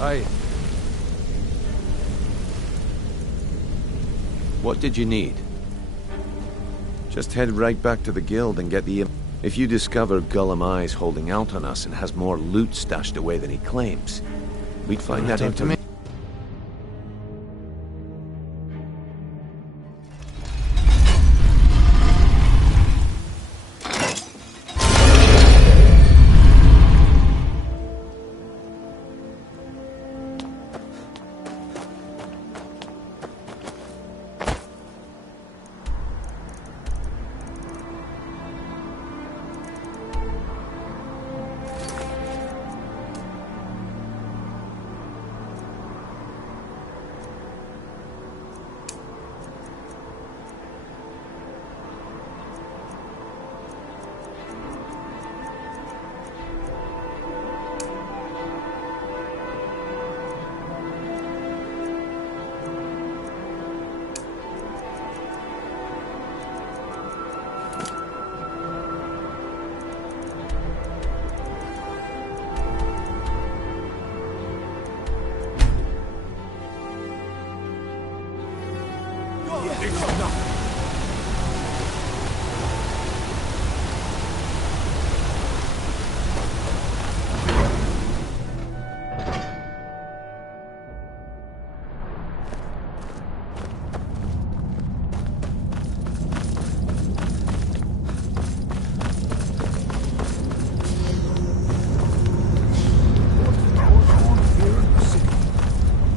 Aye. What did you need? Just head right back to the guild and get the... If you discover Gullum Eye's holding out on us and has more loot stashed away than he claims, we'd find that information.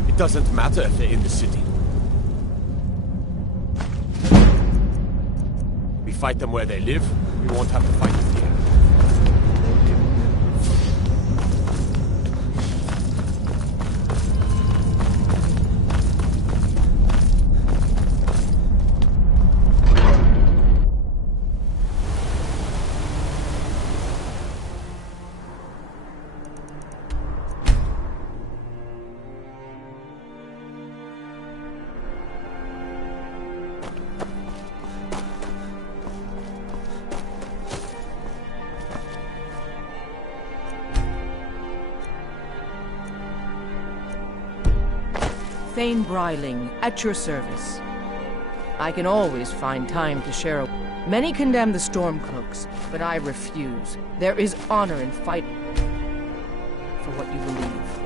It doesn't matter if they're in the city. We fight them where they live, we won't have to fight them here. Thane Bryling, at your service. I can always find time to share a... Many condemn the Stormcloaks, but I refuse. There is honor in fighting for what you believe.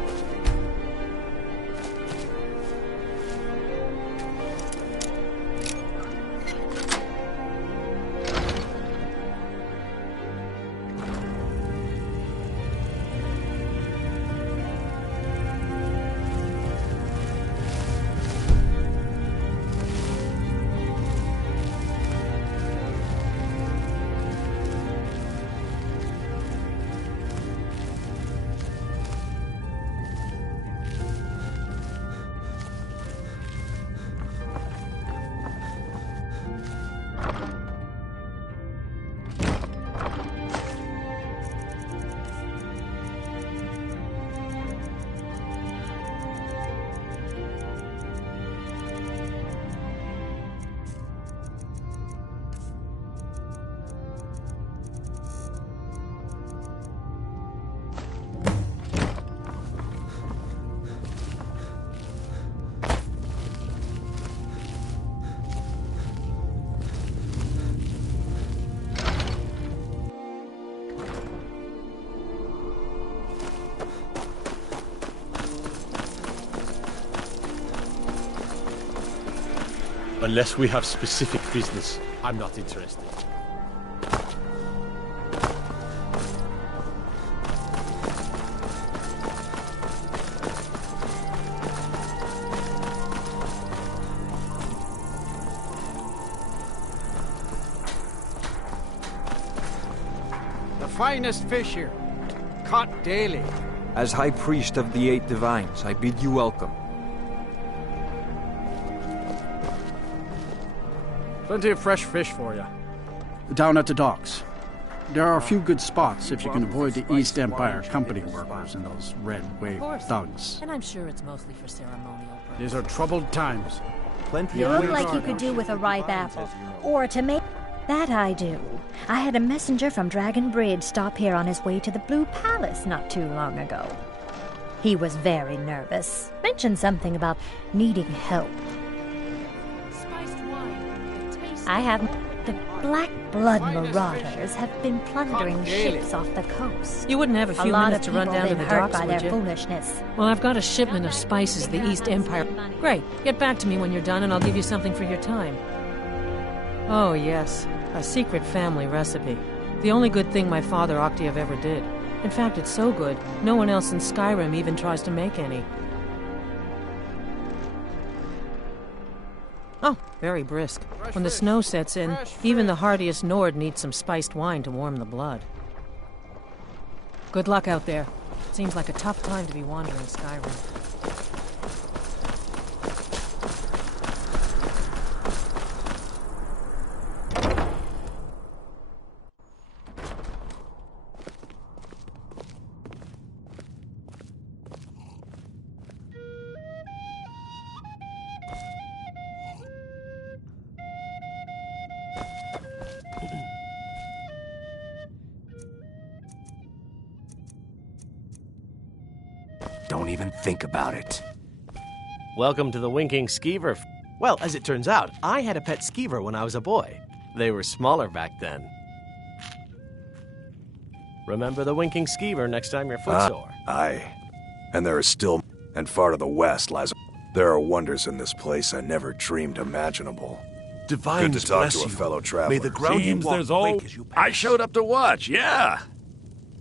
Unless we have specific business, I'm not interested. The finest fish here, caught daily. As High Priest of the Eight Divines, I bid you welcome. Plenty of fresh fish for you. Down at the docks. There are a few good spots if you can avoid the East Empire company workers and those red wave thugs. And I'm sure it's mostly for ceremonial purposes. These are troubled times. Plenty You of look like you could do with a ripe apple. Or a tomato. That I do. I had a messenger from Dragon Bridge stop here on his way to the Blue Palace not too long ago. He was very nervous. Mentioned something about needing help. Spiced wine. It tastes I have... The Black Blood Marauders have been plundering ships off the coast. You wouldn't have a few minutes to run down to the hurt docks, by would their you? foolishness. Well, I've got a shipment of spices the East Empire. Great. Get back to me when you're done and I'll give you something for your time. Oh, yes. A secret family recipe. The only good thing my father Octiev ever did. In fact, it's so good, no one else in Skyrim even tries to make any. Oh, very brisk. When the snow sets in, even the hardiest Nord needs some spiced wine to warm the blood. Good luck out there. Seems like a tough time to be wandering Skyrim. Don't even think about it. Welcome to the Winking Skeever. Well, as it turns out, I had a pet skeever when I was a boy. They were smaller back then. Remember the Winking Skeever next time you're footsore. Aye. And there is still... And far to the west lies... There are wonders in this place I never dreamed imaginable. Divine Good to talk bless to a you. fellow traveler. May the ground Seems you walk there's all... quake as you pass. I showed up to watch, yeah.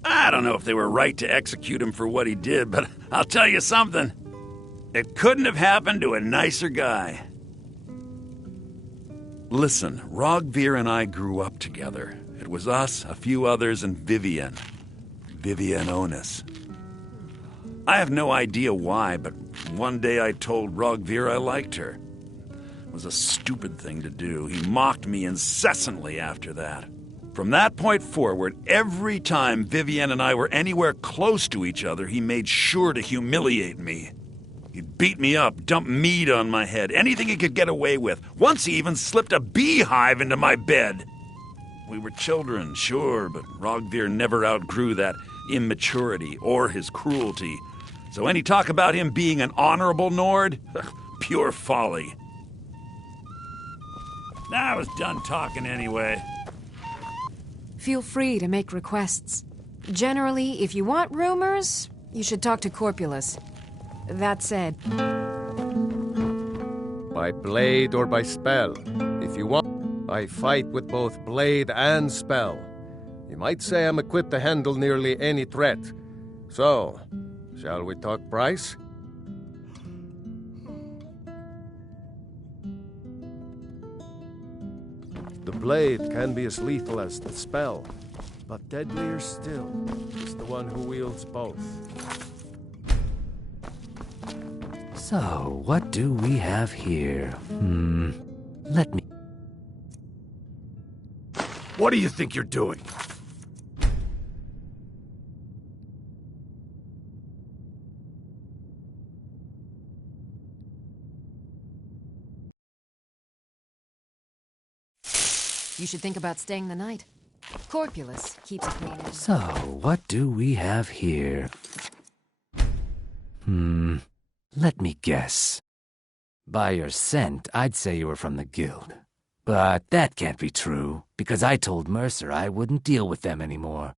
I don't know if they were right to execute him for what he did, but I'll tell you something. It couldn't have happened to a nicer guy. Listen, Rogvir and I grew up together. It was us, a few others, and Vivienne. Vivienne Onus. I have no idea why, but one day I told Rogvir I liked her. It was a stupid thing to do. He mocked me incessantly after that. From that point forward, every time Vivienne and I were anywhere close to each other, he made sure to humiliate me. He'd beat me up, dump meat on my head, anything he could get away with. Once he even slipped a beehive into my bed. We were children, sure, but Rogvir never outgrew that immaturity or his cruelty. So any talk about him being an honorable Nord? Pure folly. I was done talking anyway. Feel free to make requests. Generally, if you want rumors, you should talk to Corpulus. That said... By blade or by spell. If you want, I fight with both blade and spell. You might say I'm equipped to handle nearly any threat. So, shall we talk price? The blade can be as lethal as the spell, but deadlier still is the one who wields both. So, what do we have here? Let me... What do you think you're doing? You should think about staying the night. Corpulus keeps it clean. So, what do we have here? Let me guess. By your scent, I'd say you were from the guild. But that can't be true, because I told Mercer I wouldn't deal with them anymore.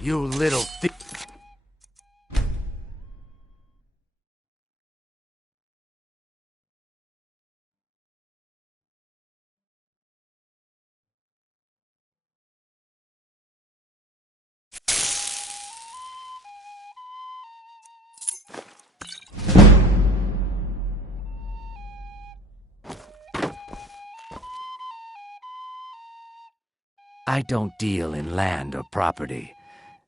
You little I don't deal in land or property.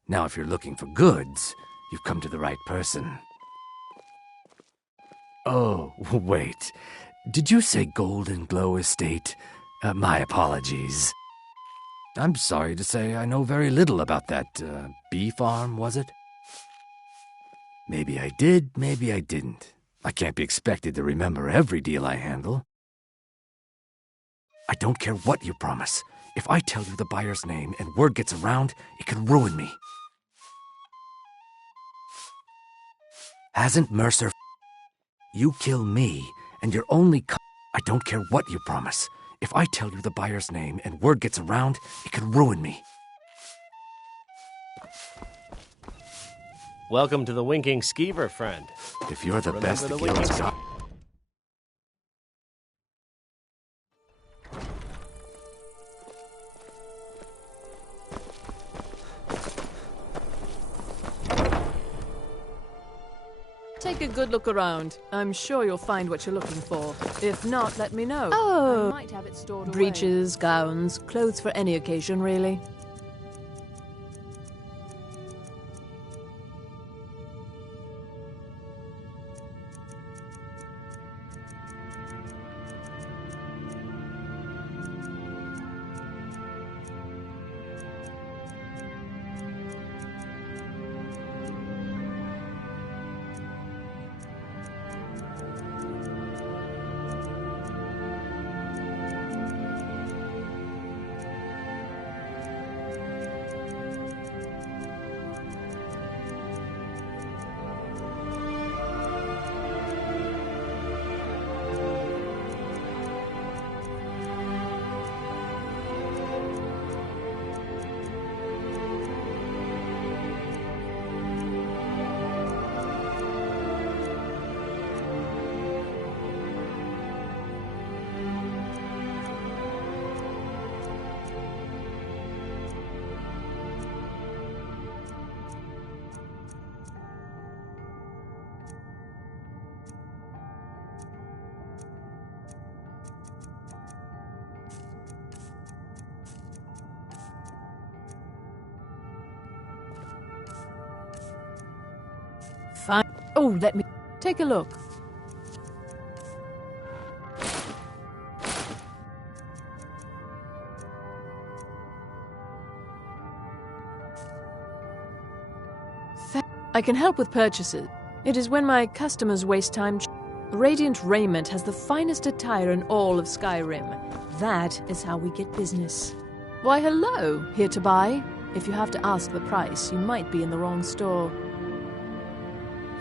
Now, if you're looking for goods, you've come to the right person. Oh, wait. Did you say Golden Glow Estate? My apologies. I'm sorry to say I know very little about that, bee farm, was it? Maybe I did, maybe I didn't. I can't be expected to remember every deal I handle. I don't care what you promise. If I tell you the buyer's name and word gets around, it could ruin me. Hasn't Mercer... You kill me, and you're only... I don't care what you promise. If I tell you the buyer's name and word gets around, it could ruin me. Welcome to the Winking Skeever, friend. If you're the Remember best the the guild's Winking got... Take a good look around. I'm sure you'll find what you're looking for. If not, let me know. Oh, I might have it stored away. breeches, gowns, clothes for any occasion, really. Fine. Oh, let me take a look. I can help with purchases. It is when my customers waste time. Radiant Raiment has the finest attire in all of Skyrim. That is how we get business. Why, hello. Here to buy? If you have to ask the price, you might be in the wrong store.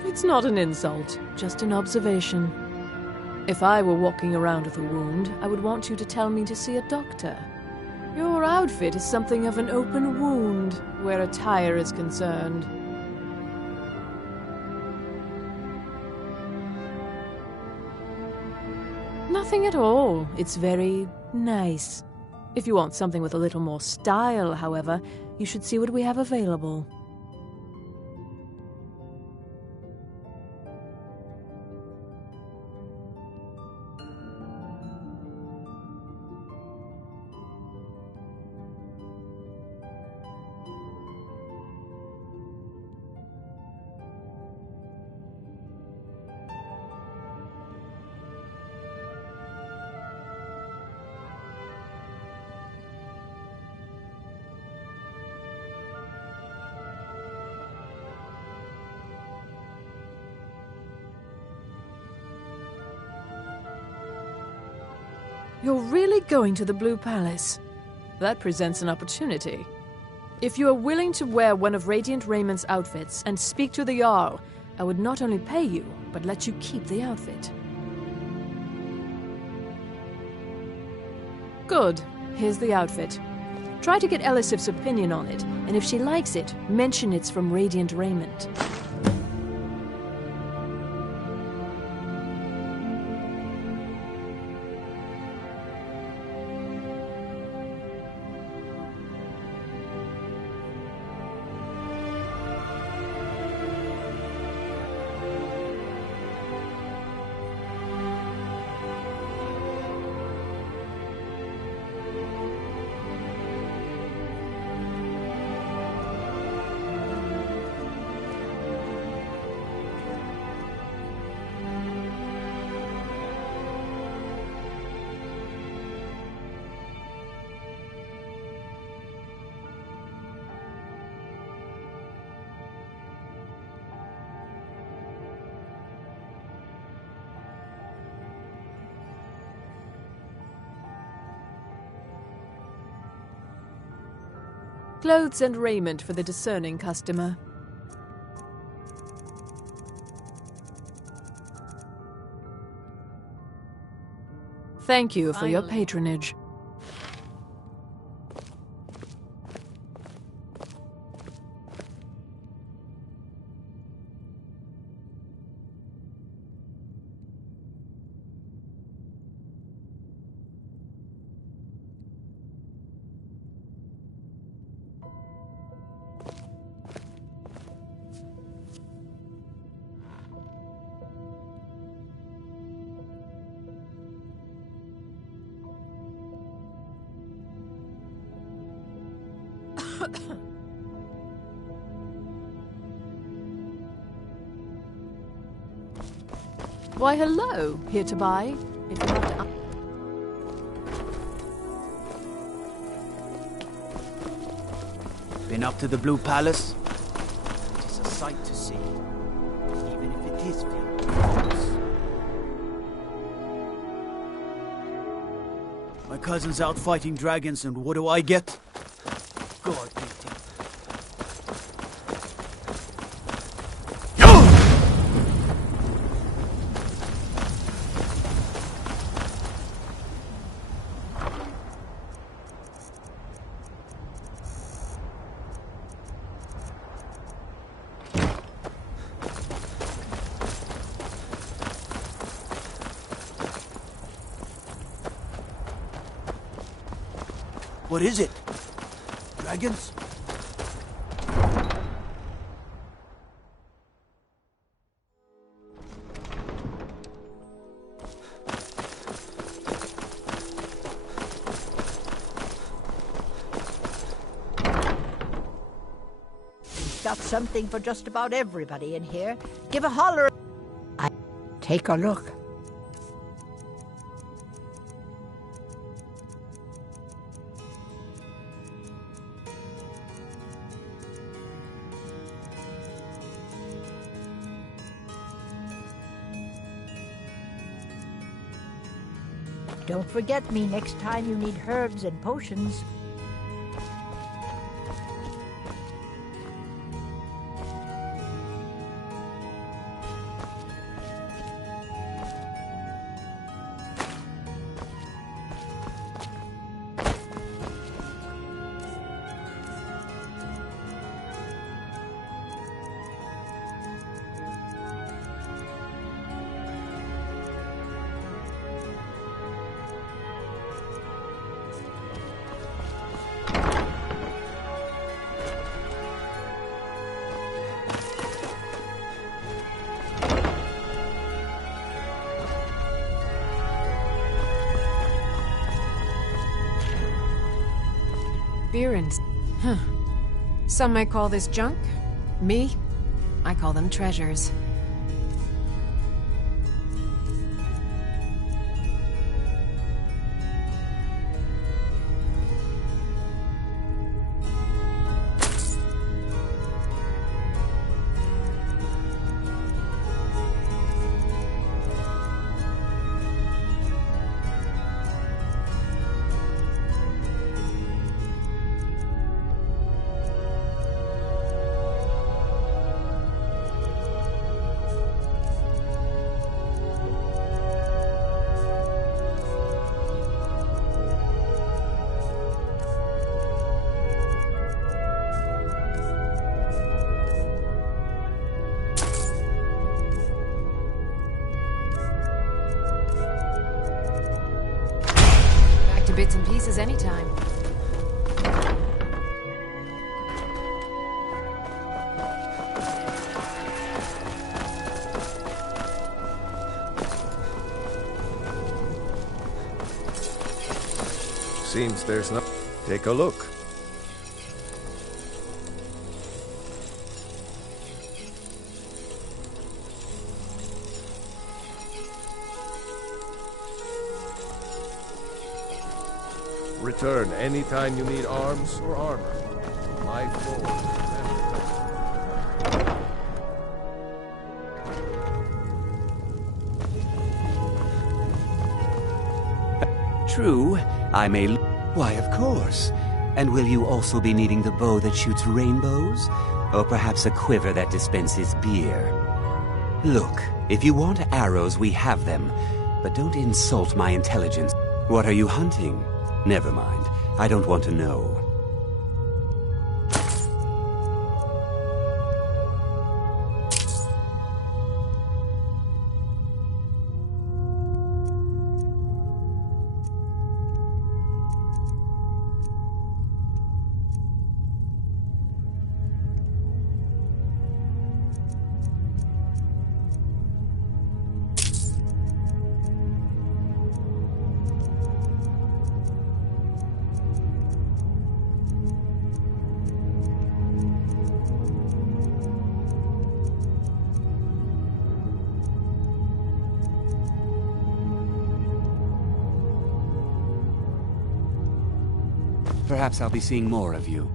It's not an insult, just an observation. If I were walking around with a wound, I would want you to tell me to see a doctor. Your outfit is something of an open wound, where attire is concerned. Nothing at all. It's very nice. If you want something with a little more style, however, you should see what we have available. You're really going to the Blue Palace? That presents an opportunity. If you are willing to wear one of Radiant Raymond's outfits and speak to the Jarl, I would not only pay you, but let you keep the outfit. Good. Here's the outfit. Try to get Elisif's opinion on it, and if she likes it, mention it's from Radiant Raymond. Clothes and raiment for the discerning customer. Thank you for your patronage. Why, hello. Here to buy? If you have to... Been up to the Blue Palace? It is a sight to see, even if it is filled with wolves. My cousin's out fighting dragons, and what do I get? God beat him. What is it? Dragons? We've got something for just about everybody in here. Give a holler. Take a look. Don't forget me next time you need herbs and potions. Experience. Huh. Some might call this junk. Me, I call them treasures. Bits and pieces anytime. Seems there's no... Take a look. Return anytime you need arms or armor. My forge. True, I may... Why, of course. And will you also be needing the bow that shoots rainbows? Or perhaps a quiver that dispenses beer? Look, if you want arrows, we have them. But don't insult my intelligence. What are you hunting? Never mind. I don't want to know. Perhaps I'll be seeing more of you.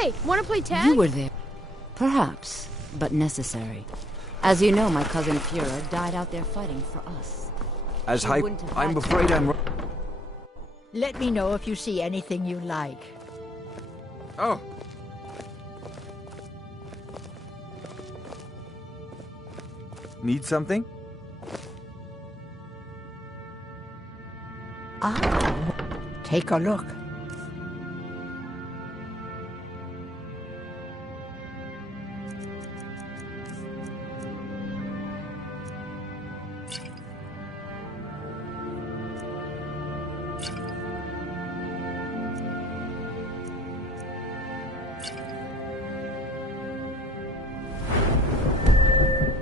Hey, wanna play tag? You were there. Perhaps, but necessary. As you know, my cousin Führer died out there fighting for us. As hype, I'm afraid I'm... Let me know if you see anything you like. Oh. Need something? Ah, take a look.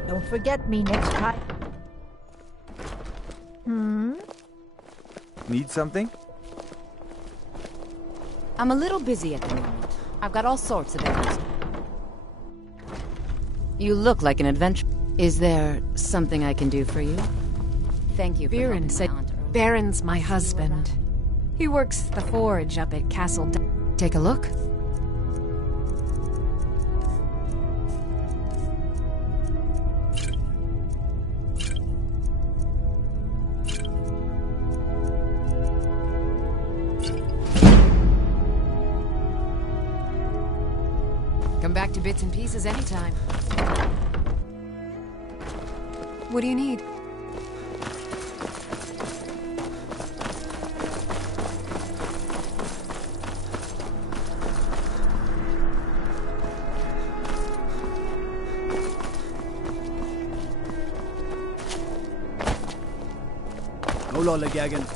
Don't forget me next time. Need something? I'm a little busy at the moment. I've got all sorts of errands. You look like an adventurer. Is there something I can do for you? Thank you for Viren said Baron's my husband. He works the forge up at Castle. Take a look. Come back to bits and pieces anytime. What do you need? Hola, Legagan.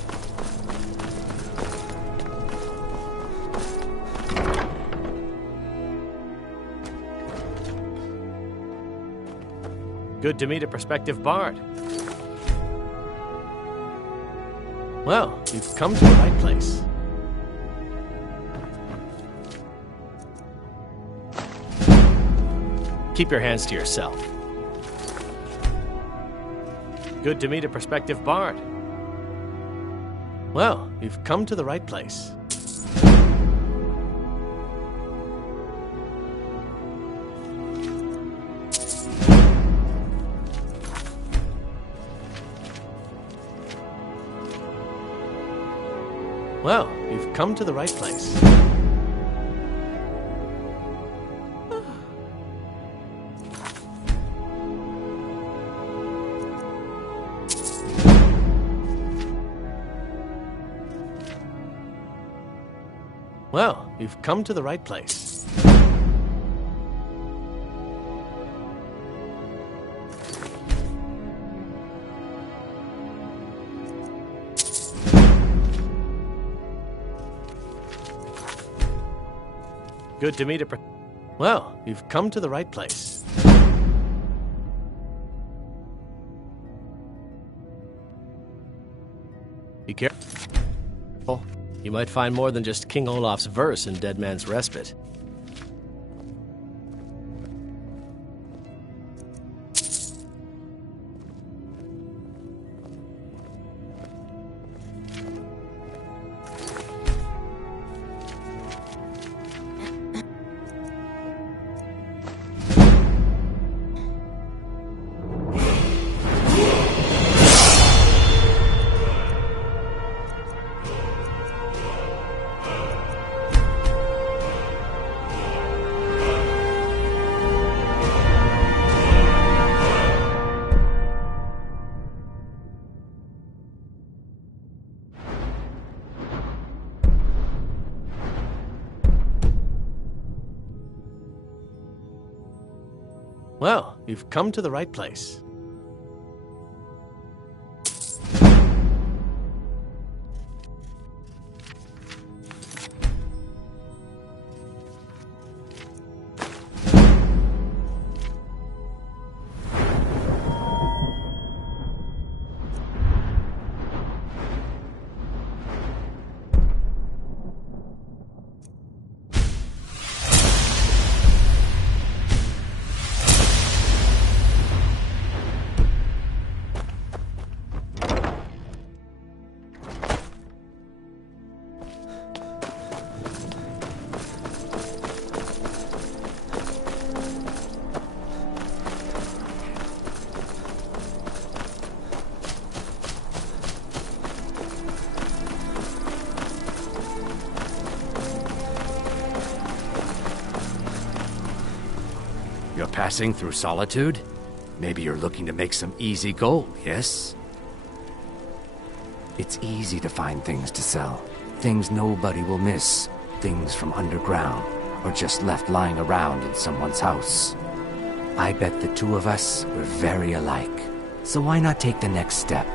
Good to meet a prospective bard. Well, you've come to the right place. Keep your hands to yourself. Good to meet a prospective bard. Well, you've come to the right place. Well, you've come to the right place. Well, you've come to the right place. Good to meet a Well, you've come to the right place. Be careful. You might find more than just King Olaf's verse in Dead Man's Respite. Well, you've come to the right place. You're passing through Solitude? Maybe you're looking to make some easy gold, yes? It's easy to find things to sell. Things nobody will miss. Things from underground, or just left lying around in someone's house. I bet the two of us were very alike. So why not take the next step?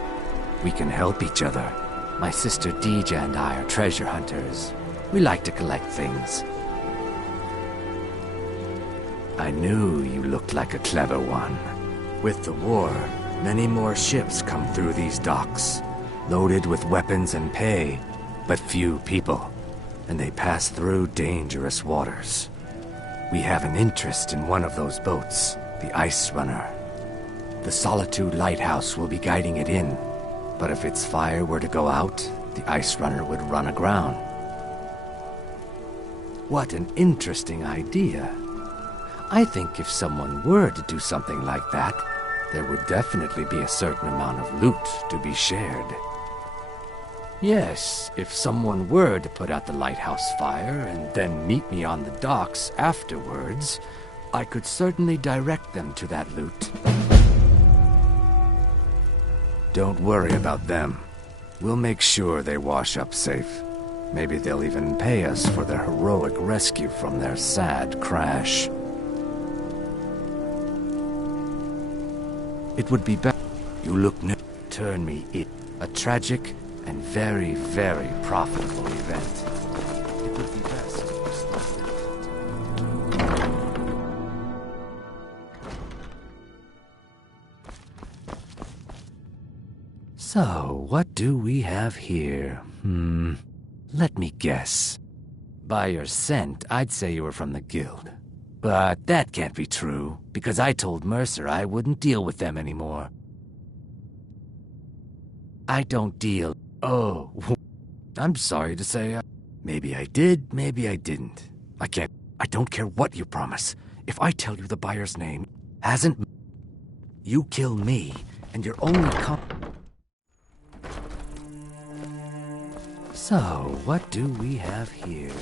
We can help each other. My sister Deja and I are treasure hunters. We like to collect things. I knew you looked like a clever one. With the war, many more ships come through these docks, loaded with weapons and pay, but few people, and they pass through dangerous waters. We have an interest in one of those boats, the Ice Runner. The Solitude Lighthouse will be guiding it in, but if its fire were to go out, the Ice Runner would run aground. What an interesting idea. I think if someone were to do something like that, there would definitely be a certain amount of loot to be shared. Yes, if someone were to put out the lighthouse fire and then meet me on the docks afterwards, I could certainly direct them to that loot. Don't worry about them. We'll make sure they wash up safe. Maybe they'll even pay us for their heroic rescue from their sad crash. It would be better. You look new. Turn me it. A tragic and very, very profitable event. It would be best. So, what do we have here? Let me guess. By your scent, I'd say you were from the guild. But that can't be true, because I told Mercer I wouldn't deal with them anymore. I don't deal. Oh, I'm sorry to say. Maybe I did, maybe I didn't. I don't care what you promise. If I tell you the buyer's name hasn't... You kill me, and your only So, what do we have here?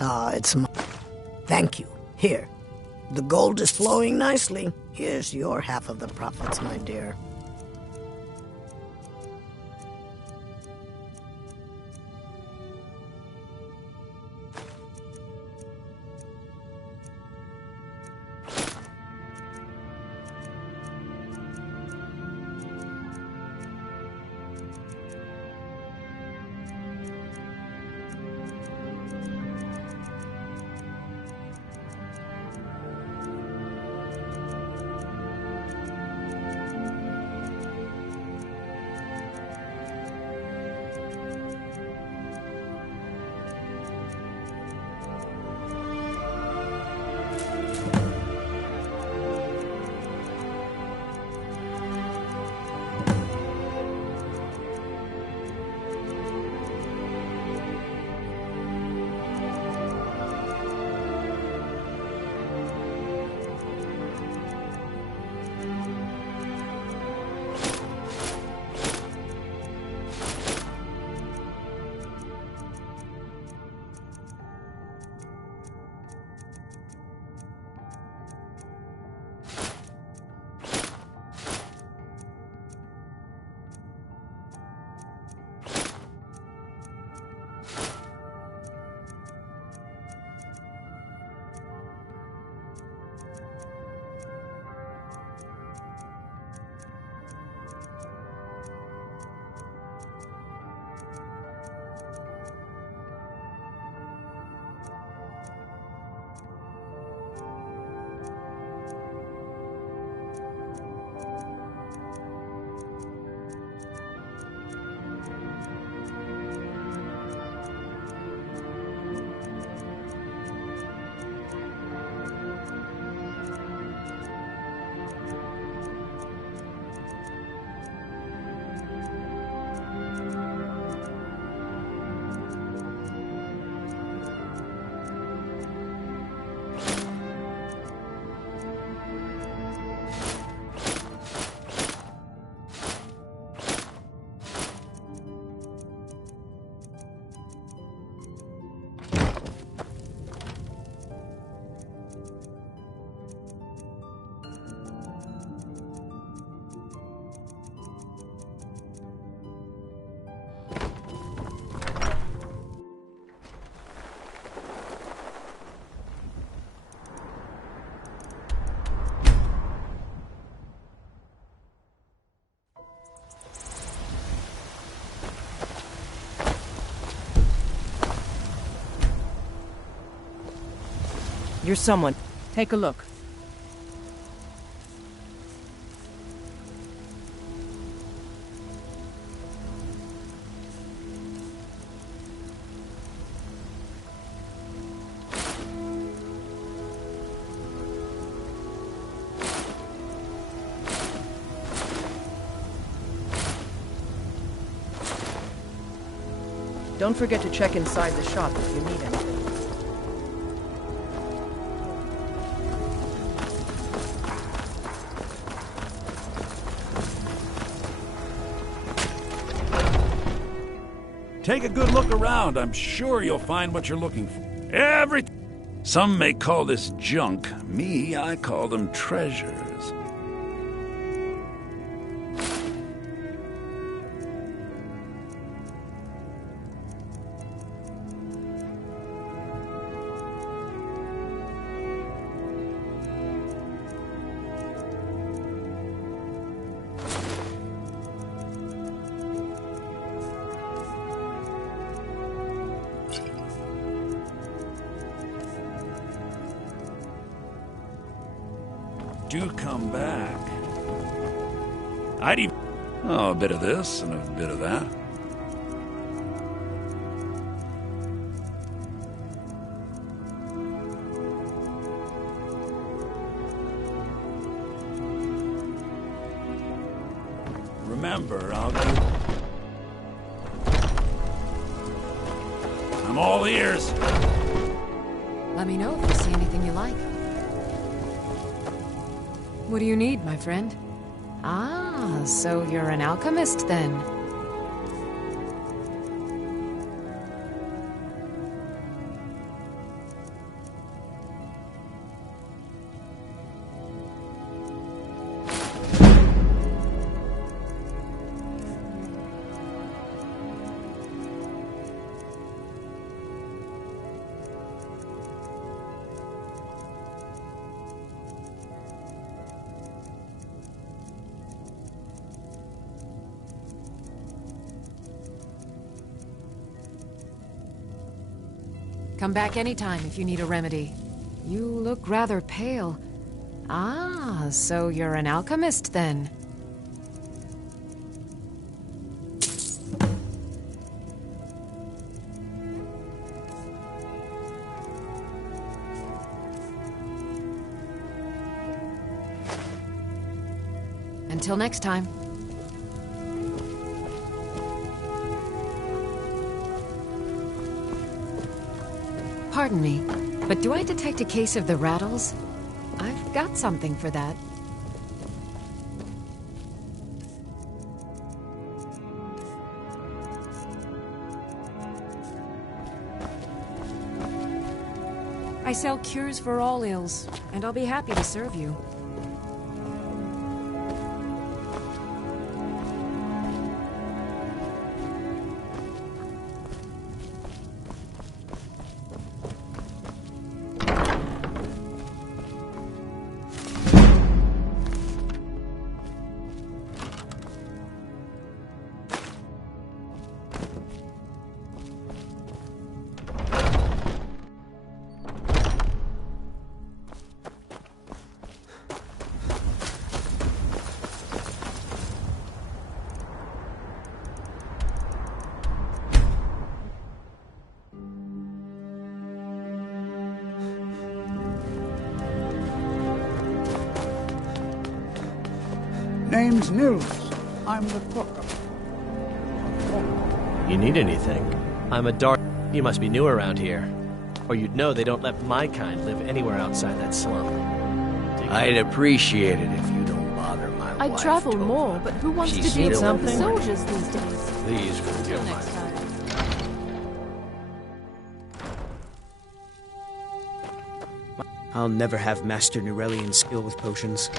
It's my... Thank you. Here. The gold is flowing nicely. Here's your half of the profits, my dear. You're someone. Take a look. Don't forget to check inside the shop if you need anything. Take a good look around. I'm sure you'll find what you're looking for. Some may call this junk. Me, I call them treasures. Do come back. I'd even... Oh, a bit of this and a bit of that. Remember, I'm all ears. Let me know if you see anything you like. What do you need, my friend? Ah, so you're an alchemist then. Come back anytime if you need a remedy. You look rather pale. Ah, so you're an alchemist then? Until next time. Pardon me, but do I detect a case of the rattles? I've got something for that. I sell cures for all ills, and I'll be happy to serve you. Name's Nils. I'm the cook. You need anything? I'm a dark... You must be new around here. Or you'd know they don't let my kind live anywhere outside that slum. I'd appreciate it if you don't bother my wife. I'd travel more, but who wants to deal with the soldiers these days? Please forgive my... I'll never have Master Nurelian's skill with potions.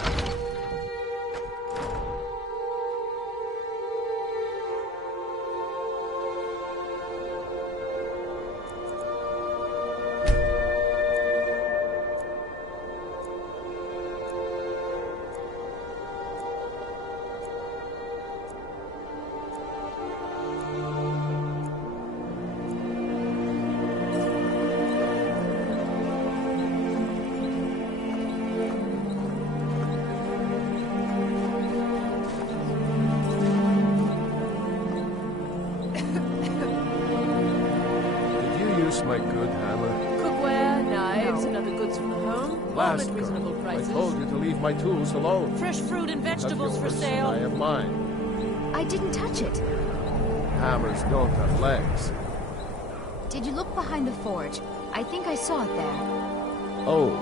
My good hammer. Cookware, knives, and other goods from the home. All at reasonable prices. I told you to leave my tools alone. Fresh fruit and vegetables for sale. I have mine. I didn't touch it. Hammers don't have legs. Did you look behind the forge? I think I saw it there. Oh,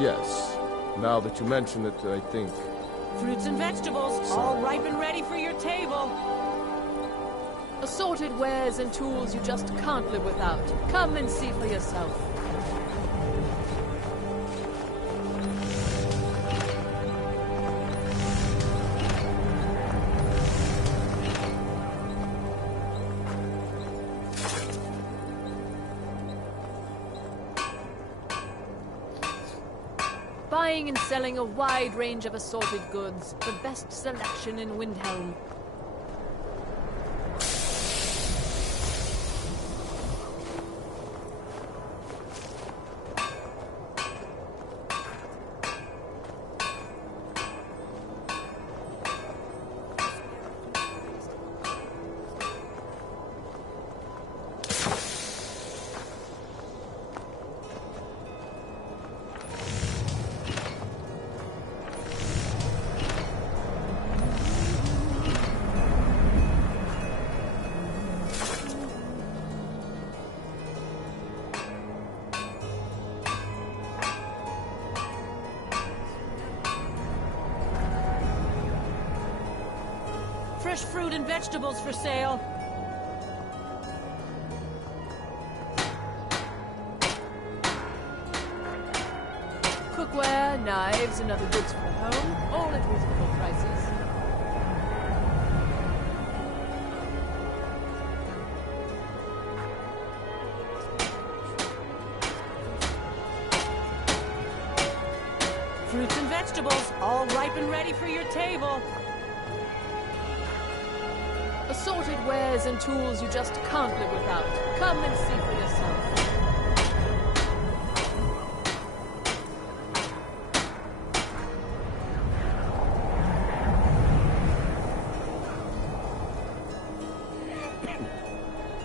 yes. Now that you mention it, I think. Fruits and vegetables, all ripe and ready for your table. Assorted wares and tools you just can't live without. Come and see for yourself. Buying and selling a wide range of assorted goods. The best selection in Windhelm. Fresh fruit and vegetables for sale. Cookware, knives, and other goods for home, all at reasonable prices. Fruits and vegetables, all ripe and ready for your table. Assorted wares and tools you just can't live without. Come and see for yourself.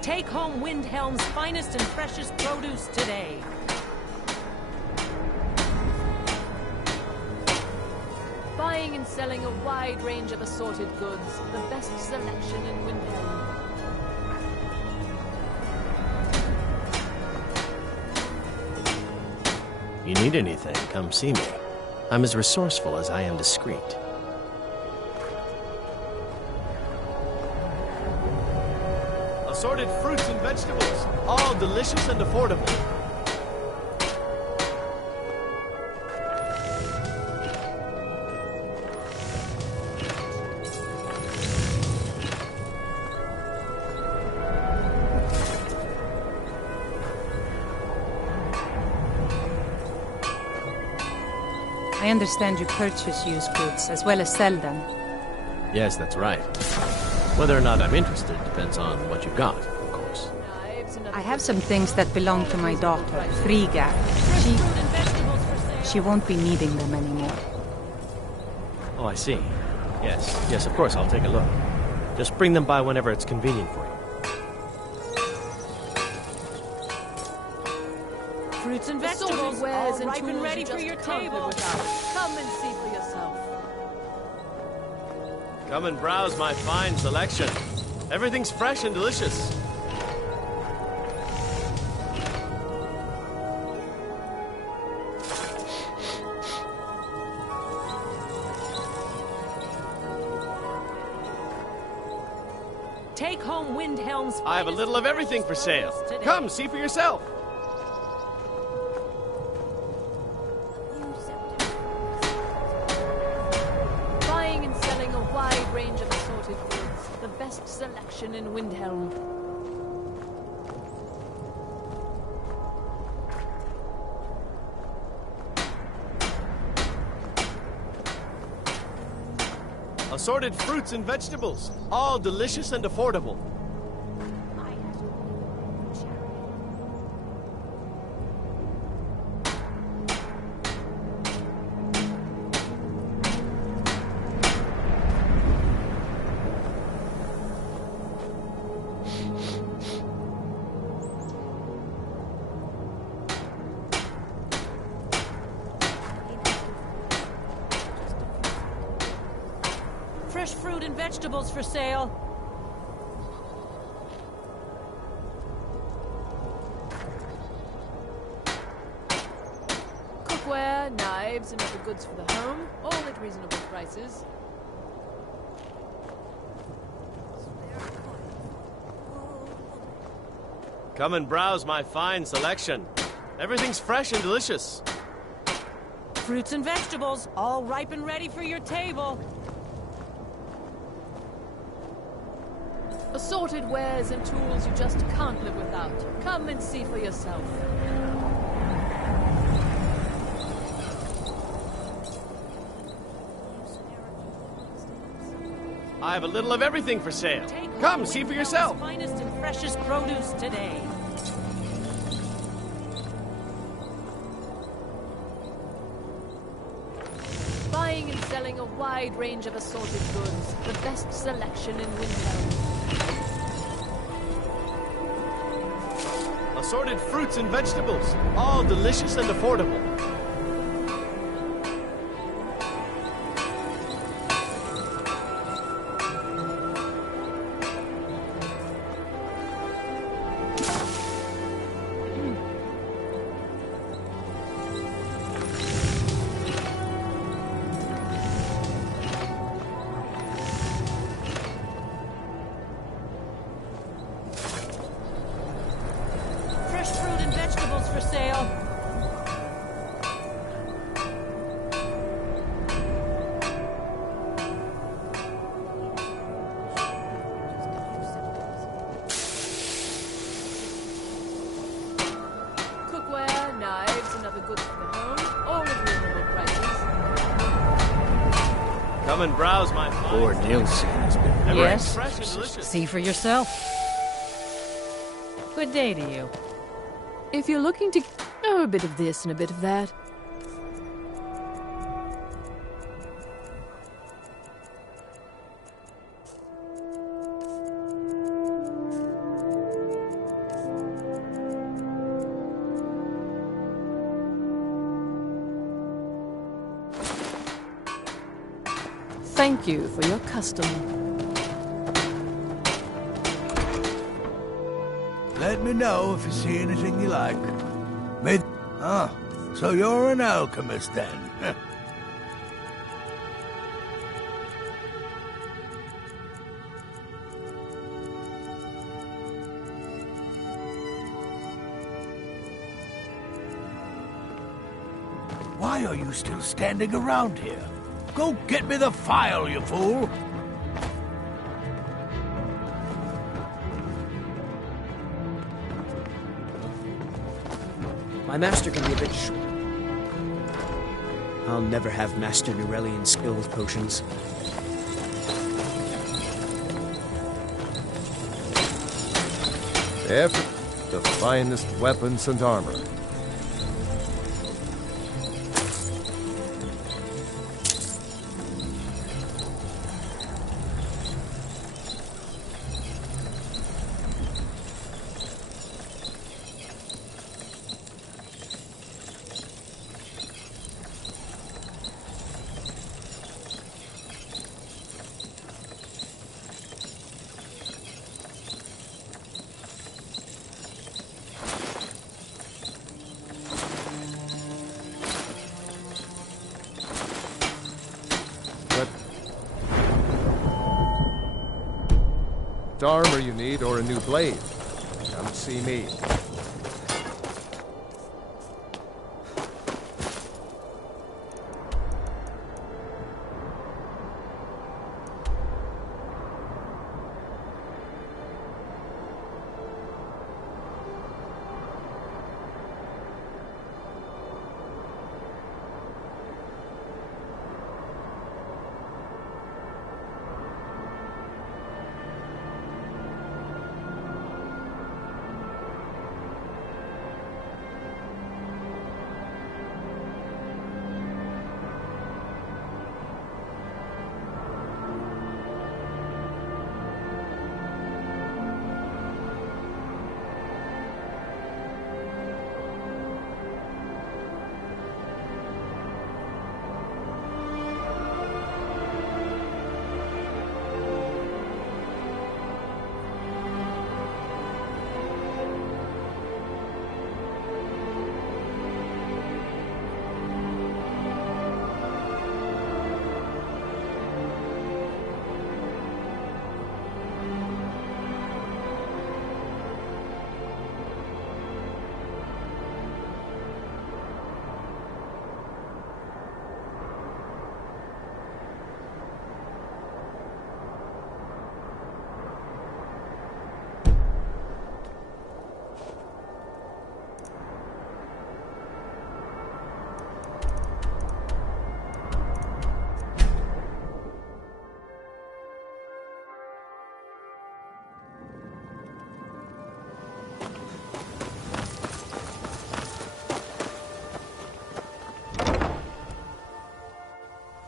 Take home Windhelm's finest and freshest produce today. Buying and selling a wide range of assorted goods. The best selection in Windhelm. If you need anything, come see me. I'm as resourceful as I am discreet. Assorted fruits and vegetables, all delicious and affordable. I understand you purchase used goods as well as sell them. Yes, that's right. Whether or not I'm interested depends on what you've got, of course. I have some things that belong to my daughter, Frigga. She won't be needing them anymore. Oh, I see. Yes, of course, I'll take a look. Just bring them by whenever it's convenient for you. Fruits and vegetables, wares all and ripe and tools ready you for just your can't live table. without. Come and see for yourself. Come and browse my fine selection. Everything's fresh and delicious. Take home Windhelm's I have a little of everything for sale. Come, see for yourself. Buying and selling a wide range of assorted goods. The best selection in Windhelm. Assorted fruits and vegetables, all delicious and affordable. fresh fruit and vegetables for sale. Cookware, knives, and other goods for the home, all at reasonable prices. Come and browse my fine selection. Everything's fresh and delicious. Fruits and vegetables, all ripe and ready for your table. Assorted wares and tools you just can't live without. Come and see for yourself. I have a little of everything for sale. Come, see for yourself. Finest and freshest produce today. Buying and selling a wide range of assorted goods. The best selection in Windhelm. Assorted fruits and vegetables, all delicious and affordable. Fresh fruit and vegetables for sale. Cookware, knives, and other goods for the home, all at reasonable prices. Come and browse my fine. Poor Nilsson has been Yes. Fresh and delicious. See for yourself. Good day to you. If you're looking to... Oh, a bit of this and a bit of that. Thank you for your custom. Let me know if you see anything you like. Ah, so you're an alchemist then? Why are you still standing around here? Go get me the file, you fool! My master can be a bit short. I'll never have Master Nurelian's skill with potions. The finest weapons and armor. Armor you need or a new blade, come see me.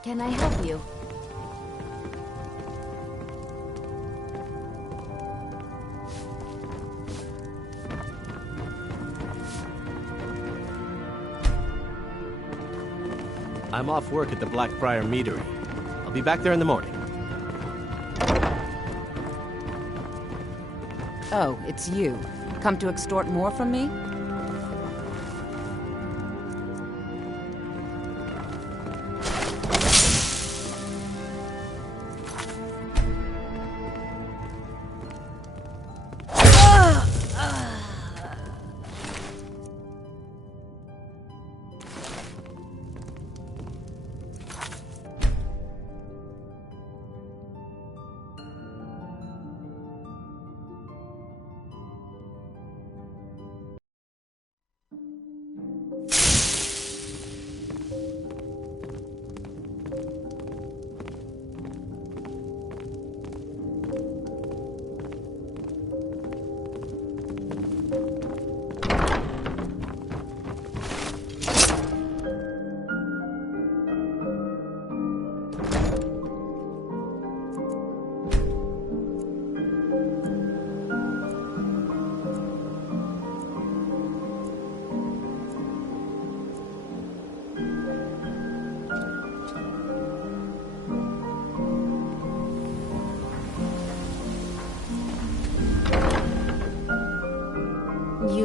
Can I help you? I'm off work at the Blackbriar Meadery. I'll be back there in the morning. Oh, it's you. Come to extort more from me?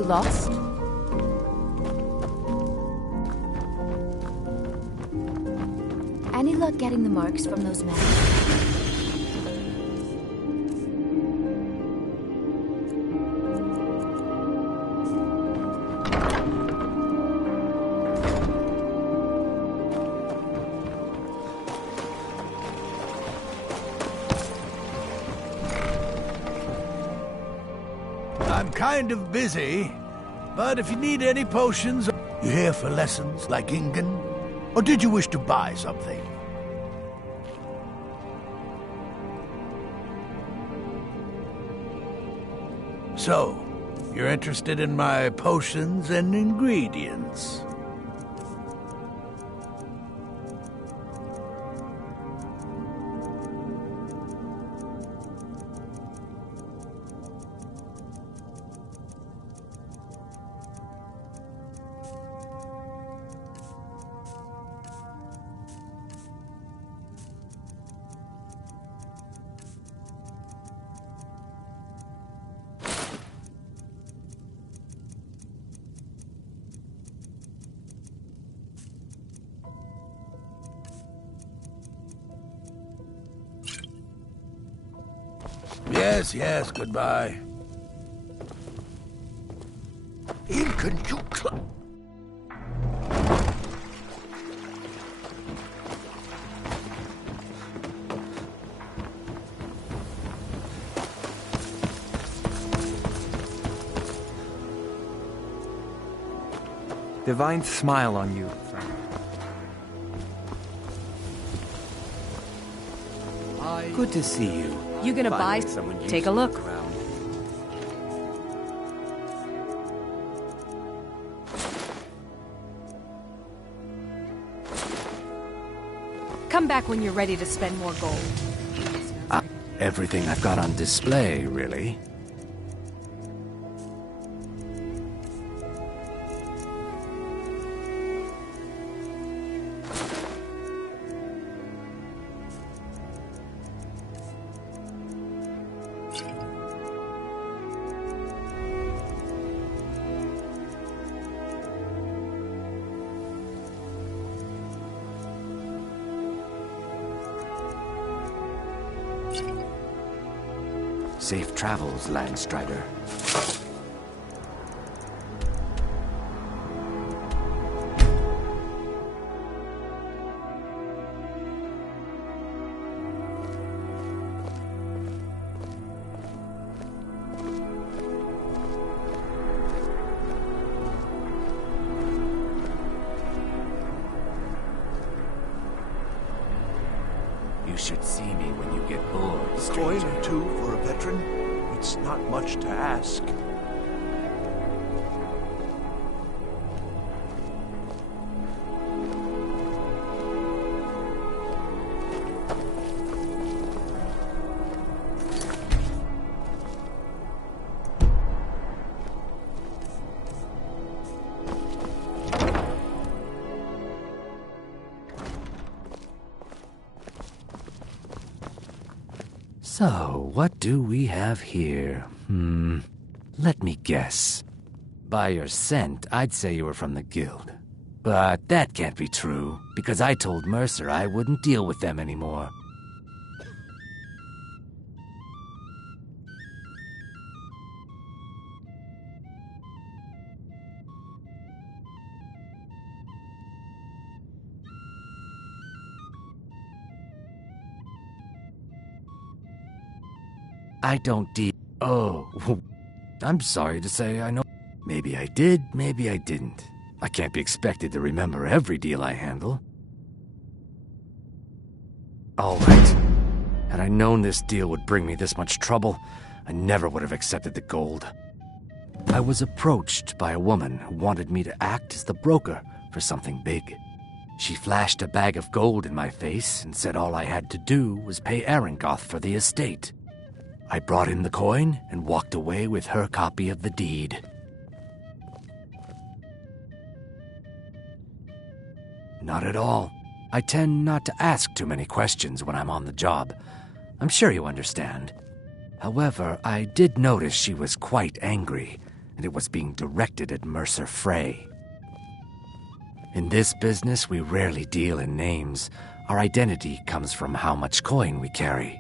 lost? Any luck getting the marks from those men? I'm kind of busy, but if you need any potions, you here for lessons like Ingen? Or did you wish to buy something? So, you're interested in my potions and ingredients? Yes, goodbye. Inconjunct. Divine smile on you, friend. Good to see you. You gonna buy? Take a look. Come back when you're ready to spend more gold. Everything I've got on display, really. Safe travels, Landstrider. You should see me when you get bored, Coin stranger. or two for a veteran? It's not much to ask. So, what do we have here? Let me guess. By your scent, I'd say you were from the guild. But that can't be true, because I told Mercer I wouldn't deal with them anymore. I don't Oh, I'm sorry to say I know. Maybe I did, maybe I didn't. I can't be expected to remember every deal I handle. All right. Had I known this deal would bring me this much trouble, I never would have accepted the gold. I was approached by a woman who wanted me to act as the broker for something big. She flashed a bag of gold in my face and said all I had to do was pay Arangoth for the estate. I brought in the coin and walked away with her copy of the deed. Not at all. I tend not to ask too many questions when I'm on the job. I'm sure you understand. However, I did notice she was quite angry, and it was being directed at Mercer Frey. In this business, we rarely deal in names. Our identity comes from how much coin we carry.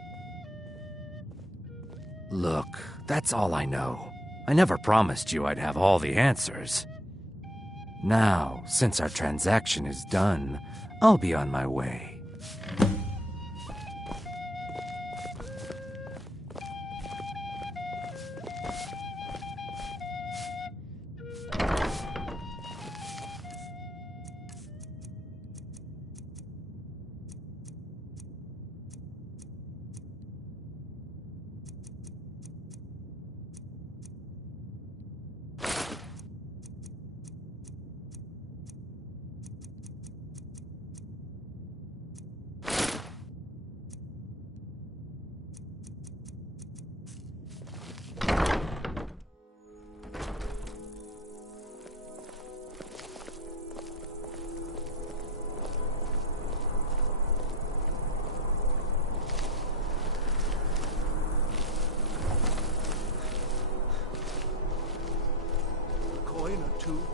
Look, that's all I know. I never promised you I'd have all the answers. Now, since our transaction is done, I'll be on my way.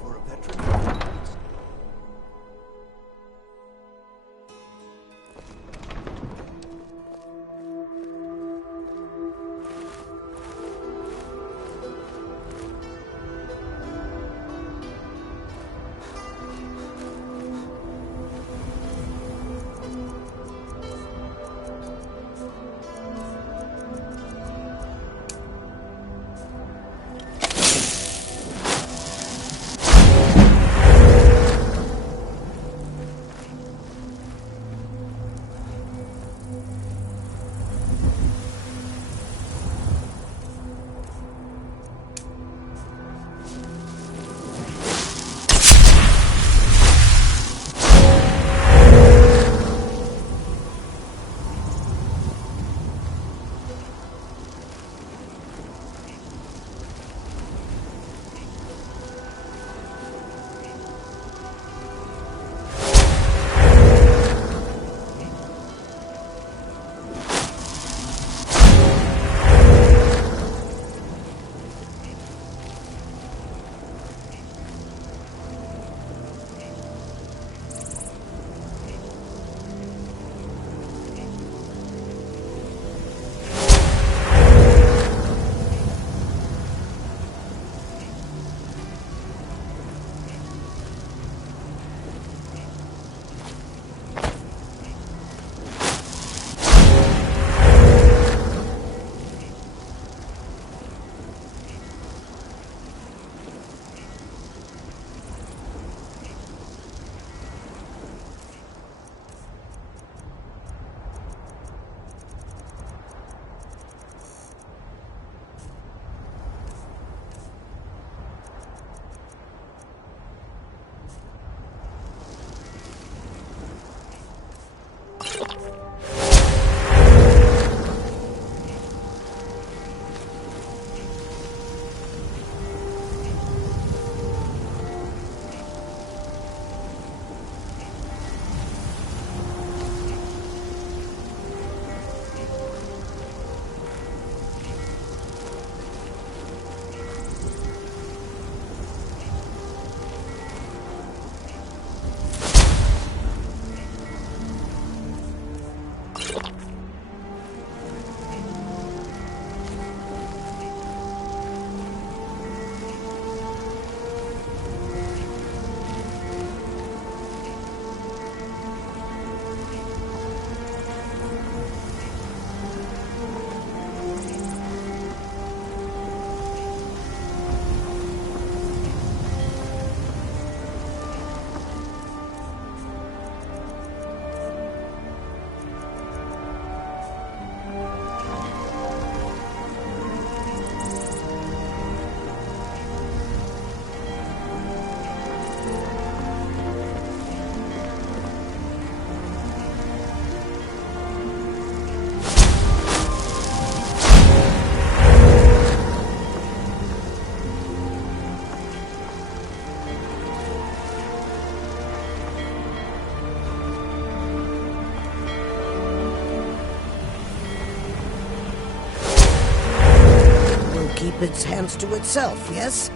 For a veteran? Keep its hands to itself, yes?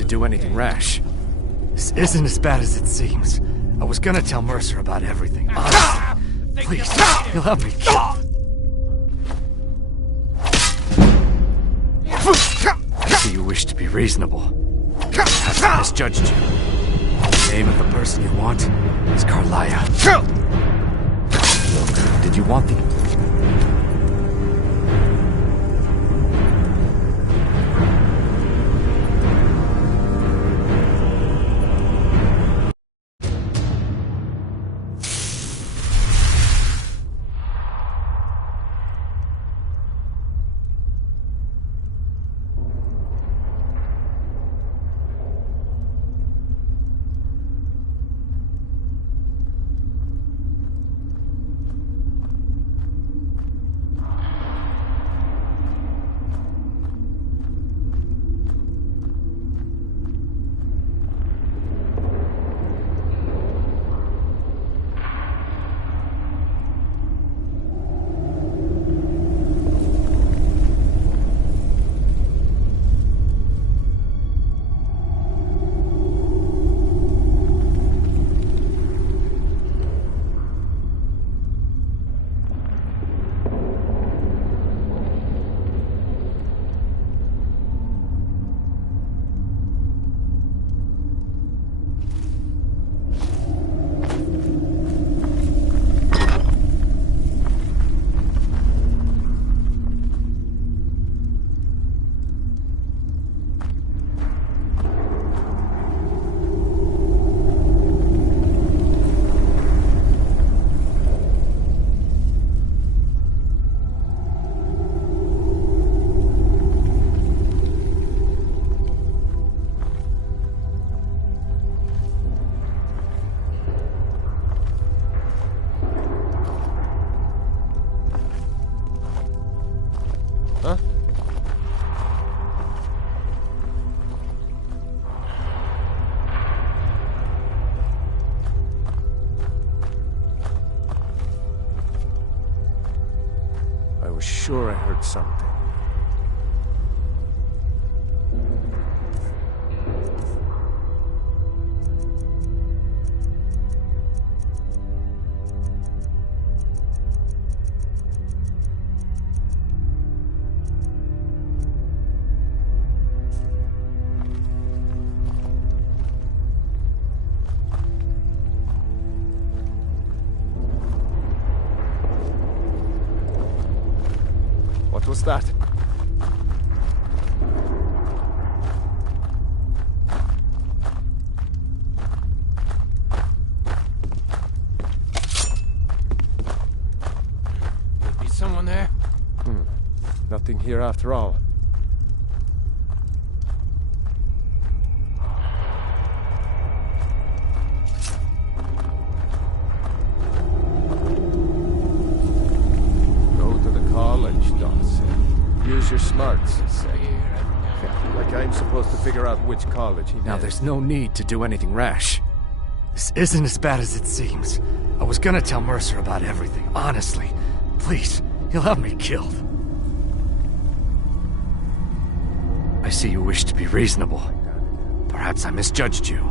to do anything rash. This isn't as bad as it seems. I was gonna tell Mercer about everything, honestly. Please, you'll help me kill. I see you wish to be reasonable. Perhaps I misjudged you. The name of the person you want is Carlia. Look, did you want the... I was sure I heard something. What was that? Could be someone there. Nothing here after all. Use your smarts, he said. Yeah, like I'm supposed to figure out which college he Now, meant. there's no need to do anything rash. This isn't as bad as it seems. I was gonna tell Mercer about everything, honestly. Please, he'll have me killed. I see you wish to be reasonable. Perhaps I misjudged you.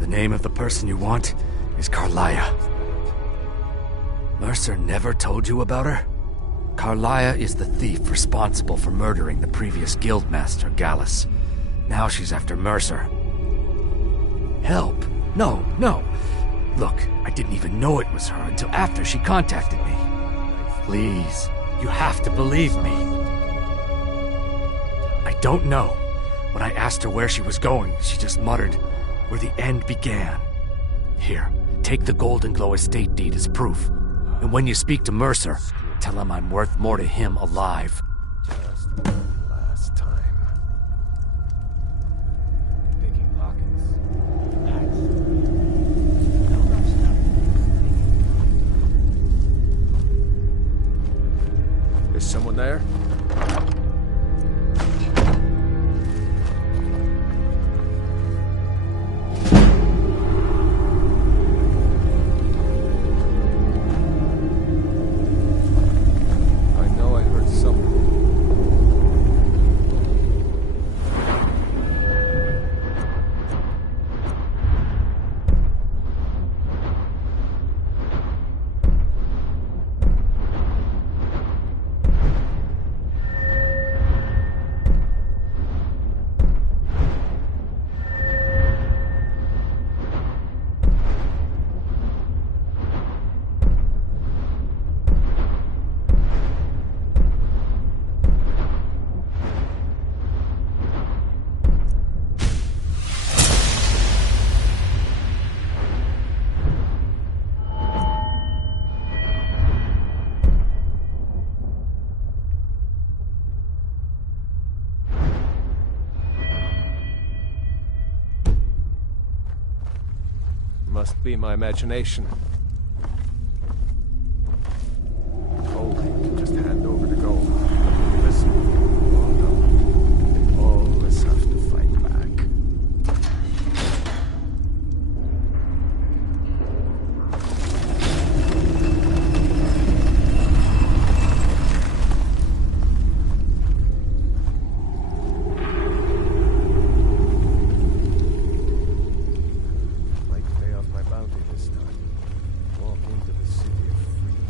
The name of the person you want is Carlia. Mercer never told you about her? Carlia is the thief responsible for murdering the previous guildmaster, Gallus. Now she's after Mercer. Help? No. Look, I didn't even know it was her until after she contacted me. Please, you have to believe me. I don't know. When I asked her where she was going, she just muttered, "Where the end began." Here, take the Golden Glow estate deed as proof. And when you speak to Mercer, tell him I'm worth more to him alive. Just one last time. Picking pockets. Is someone there? must be my imagination. Told him to just hand over the gold. Listen. Oh no. They always have to fight back. Might pay off my bounty this time. Walk into the city of Freeman.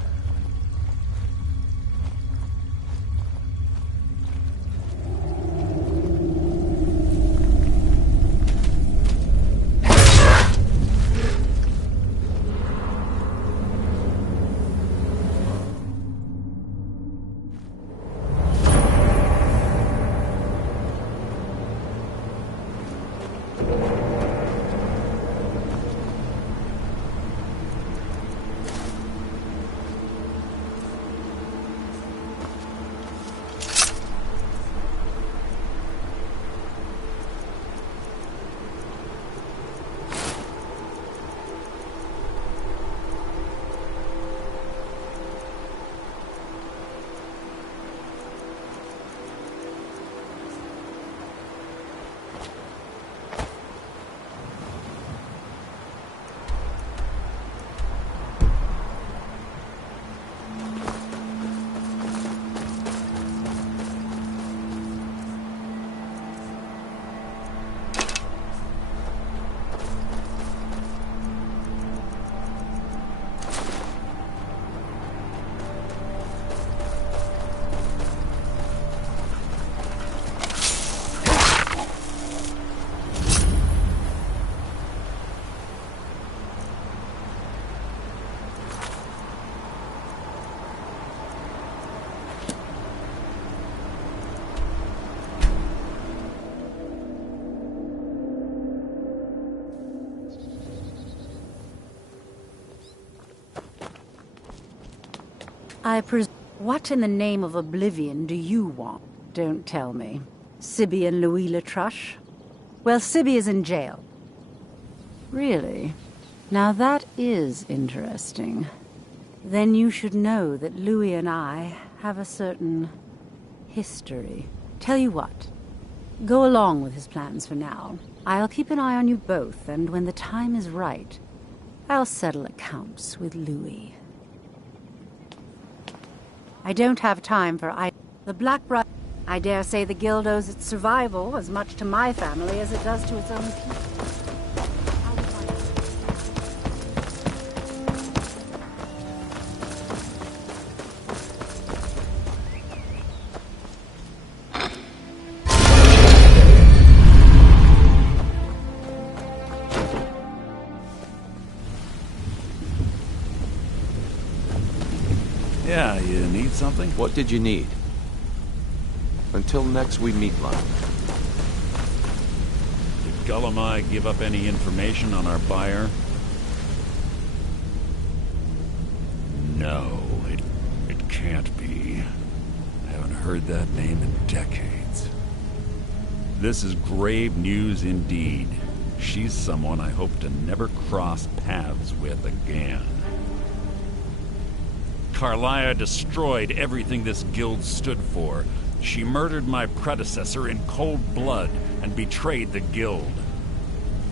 What in the name of oblivion do you want? Don't tell me. Sibby and Louis Latrush? Well, Sibby is in jail. Really? Now that is interesting. Then you should know that Louis and I have a certain history. Tell you what, go along with his plans for now. I'll keep an eye on you both, and when the time is right, I'll settle accounts with Louis. I don't have time for the Black Bride. I dare say the Guild owes its survival as much to my family as it does to its own people. Yeah, you need something? What did you need? Until next we meet, Lon. Did Gullamai give up any information on our buyer? No, it can't be. I haven't heard that name in decades. This is grave news indeed. She's someone I hope to never cross paths with again. Carlia destroyed everything this guild stood for. She murdered my predecessor in cold blood and betrayed the guild.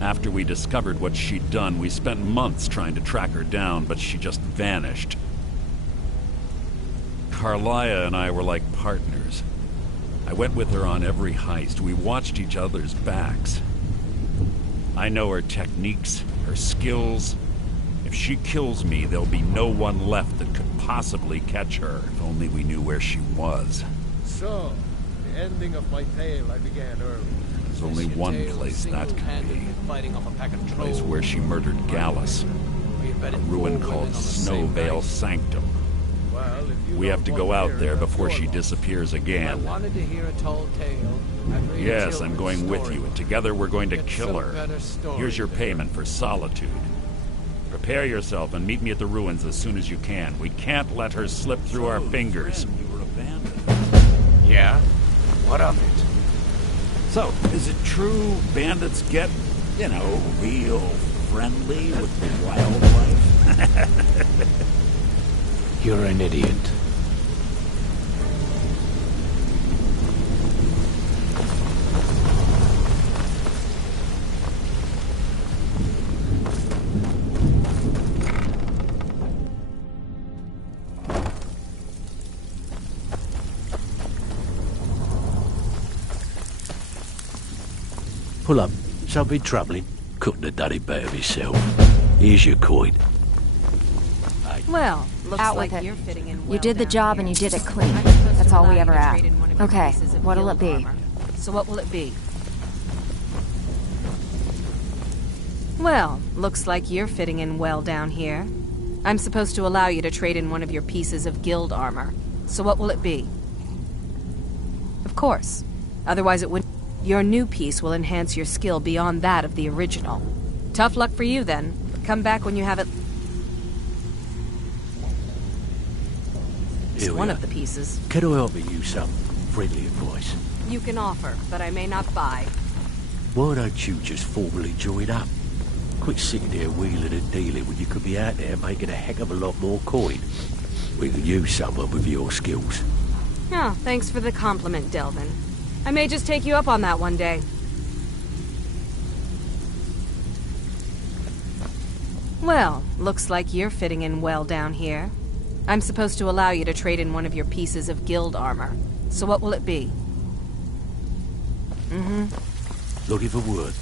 After we discovered what she'd done, we spent months trying to track her down, but she just vanished. Carlia and I were like partners. I went with her on every heist. We watched each other's backs. I know her techniques, her skills. If she kills me, there'll be no one left that could possibly catch her. If only we knew where she was. So, the ending of my tale I began early. There's only one place that can be. The place where she murdered Gallus. A ruin called Snowvale Sanctum. We have to go out there before she disappears again. Yes, I'm going with you, and together we're going to kill her. Here's your payment for solitude. Prepare yourself and meet me at the ruins as soon as you can. We can't let her slip through our fingers. Yeah? What of it? So, is it true bandits get, real friendly with the wildlife? You're an idiot. Pull up. Something troubling. Couldn't have done it better myself. Here's your coin. Well, looks Out like with it. you're fitting in well. You did the job and you did it clean. That's all we ever ask. Okay, what'll it be? So what will it be? Well, looks like you're fitting in well down here. I'm supposed to allow you to trade in one of your pieces of guild armor. So what will it be? Of course. Otherwise it wouldn't. Your new piece will enhance your skill beyond that of the original. Tough luck for you then. Come back when you have it. It's one of the pieces. Can I offer you some friendly advice? You can offer, but I may not buy. Why don't you just formally join up? Quit sitting there wheeling and dealing when you could be out there making a heck of a lot more coin. We could use someone with your skills. Oh, thanks for the compliment, Delvin. I may just take you up on that one day. Well, looks like you're fitting in well down here. I'm supposed to allow you to trade in one of your pieces of guild armor. So what will it be? Looking for work.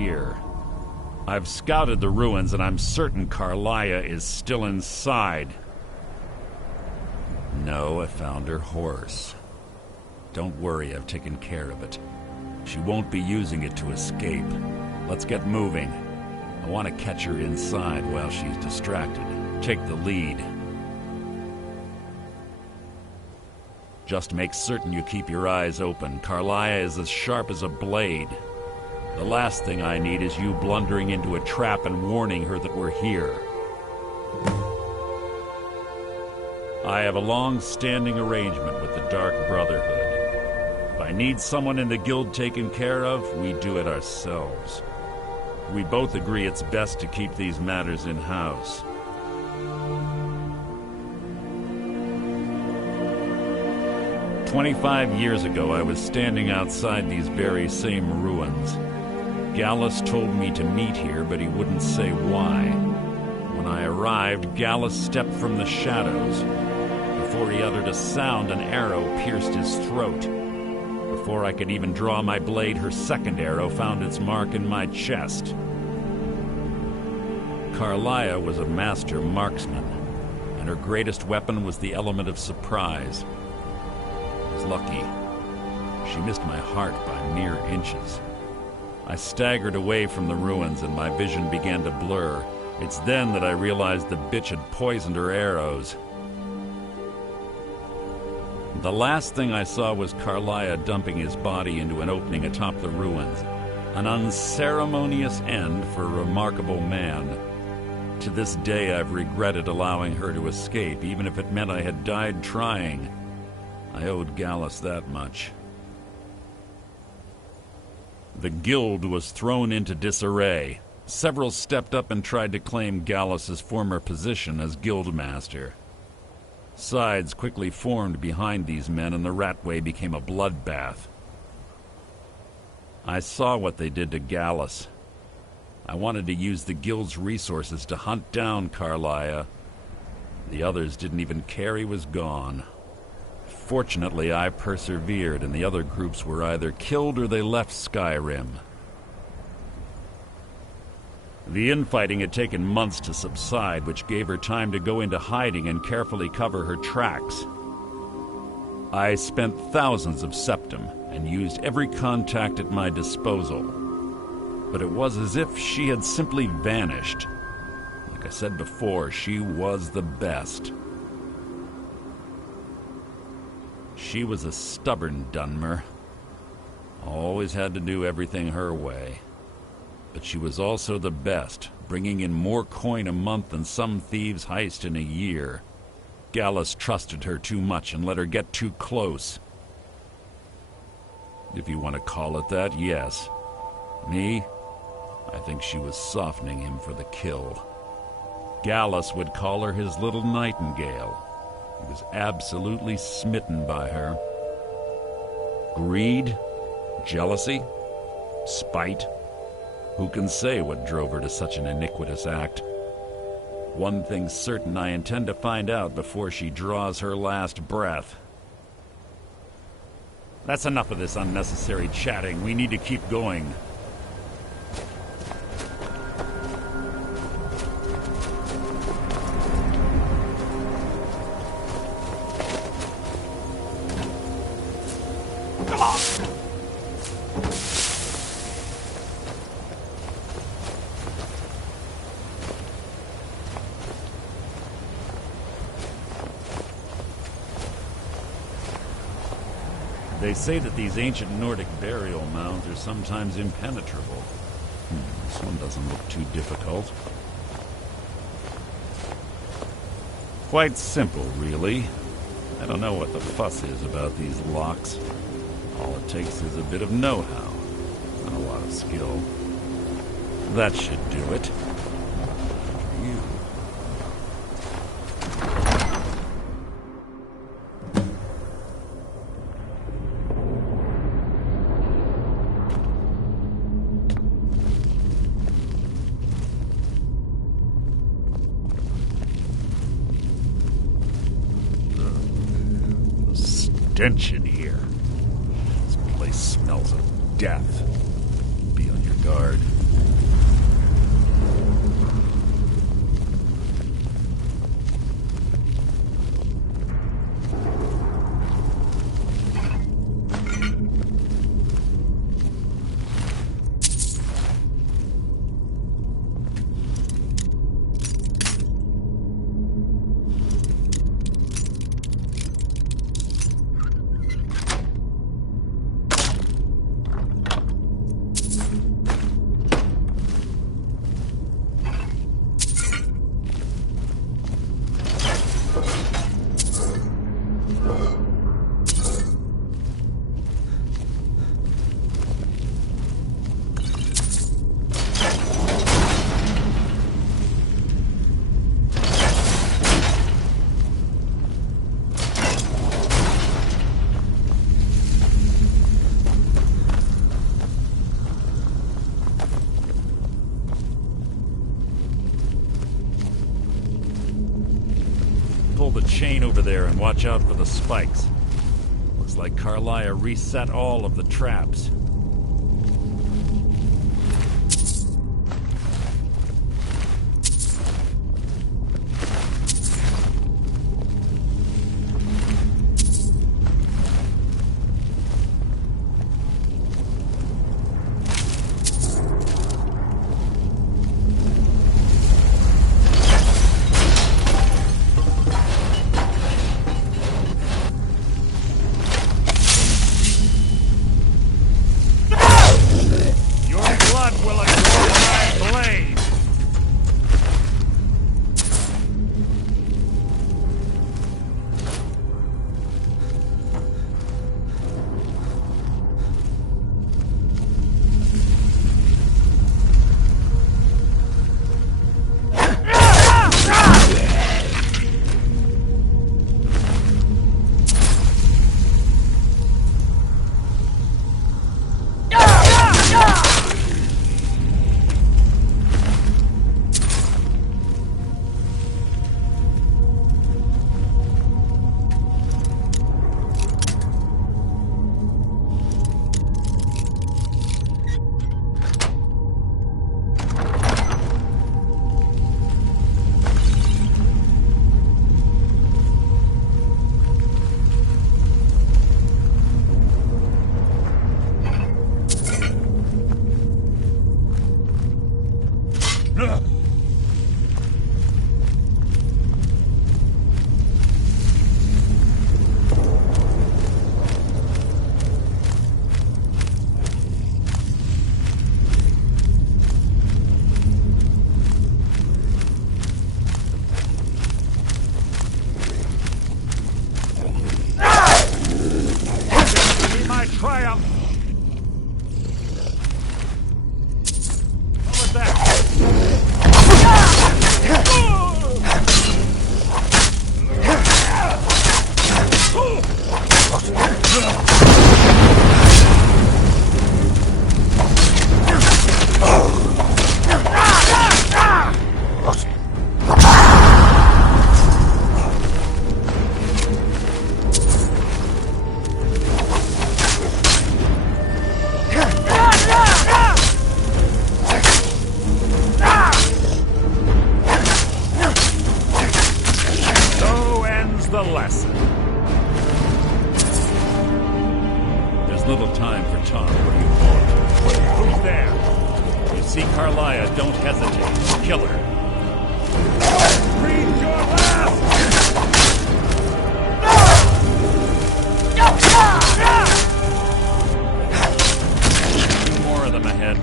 here. I've scouted the ruins, and I'm certain Carlia is still inside. No, I found her horse. Don't worry, I've taken care of it. She won't be using it to escape. Let's get moving. I want to catch her inside while she's distracted. Take the lead. Just make certain you keep your eyes open. Carlia is as sharp as a blade. The last thing I need is you blundering into a trap and warning her that we're here. I have a long-standing arrangement with the Dark Brotherhood. If I need someone in the guild taken care of, we do it ourselves. We both agree it's best to keep these matters in-house. "25 years ago, I was standing outside these very same ruins. Gallus told me to meet here, but he wouldn't say why. When I arrived, Gallus stepped from the shadows. Before he uttered a sound, an arrow pierced his throat. Before I could even draw my blade, her second arrow found its mark in my chest. Carlia was a master marksman, and her greatest weapon was the element of surprise. I was lucky. She missed my heart by mere inches. I staggered away from the ruins, and my vision began to blur. It's then that I realized the bitch had poisoned her arrows. The last thing I saw was Carlia dumping his body into an opening atop the ruins. An unceremonious end for a remarkable man. To this day, I've regretted allowing her to escape, even if it meant I had died trying. I owed Gallus that much. The guild was thrown into disarray. Several stepped up and tried to claim Gallus's former position as guildmaster. Sides quickly formed behind these men, and the Ratway became a bloodbath. I saw what they did to Gallus. I wanted to use the guild's resources to hunt down Carlia. The others didn't even care he was gone. Fortunately, I persevered, and the other groups were either killed or they left Skyrim. The infighting had taken months to subside, which gave her time to go into hiding and carefully cover her tracks. I spent thousands of septum and used every contact at my disposal. But it was as if she had simply vanished. Like I said before, she was the best. She was a stubborn Dunmer. Always had to do everything her way. But she was also the best, bringing in more coin a month than some thieves heist in a year. Gallus trusted her too much and let her get too close. If you want to call it that, yes. Me? I think she was softening him for the kill. Gallus would call her his little nightingale. He was absolutely smitten by her. Greed? Jealousy? Spite? Who can say what drove her to such an iniquitous act? One thing's certain, I intend to find out before she draws her last breath. That's enough of this unnecessary chatting. We need to keep going. They say that these ancient Nordic burial mounds are sometimes impenetrable. This one doesn't look too difficult. Quite simple, really. I don't know what the fuss is about these locks. All it takes is a bit of know-how, and a lot of skill. That should do it. You. Stench in here. This place smells of death. Be on your guard. Pull the chain over there and watch out for the spikes. Looks like Carlia reset all of the traps. Little time for talk. What do you want? Who's there? You see Carlia, don't hesitate. Kill her. Breathe your last! More of them ahead.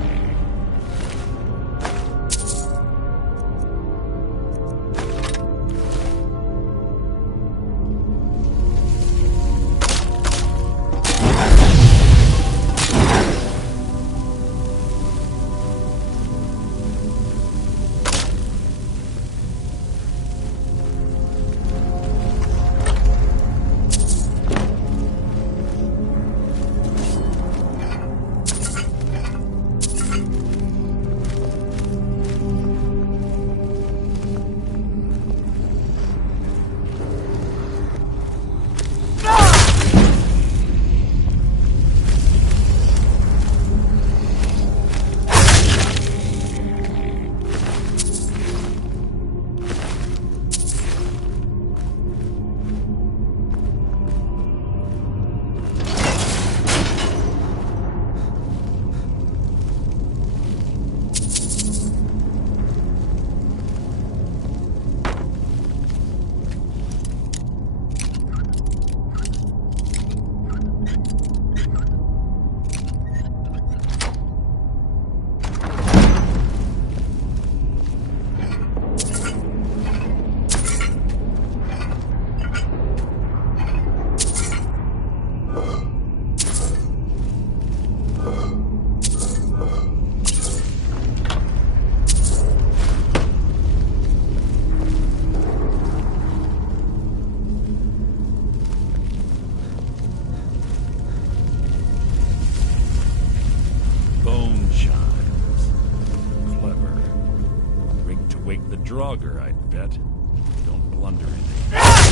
Draugr, I bet. Don't blunder in.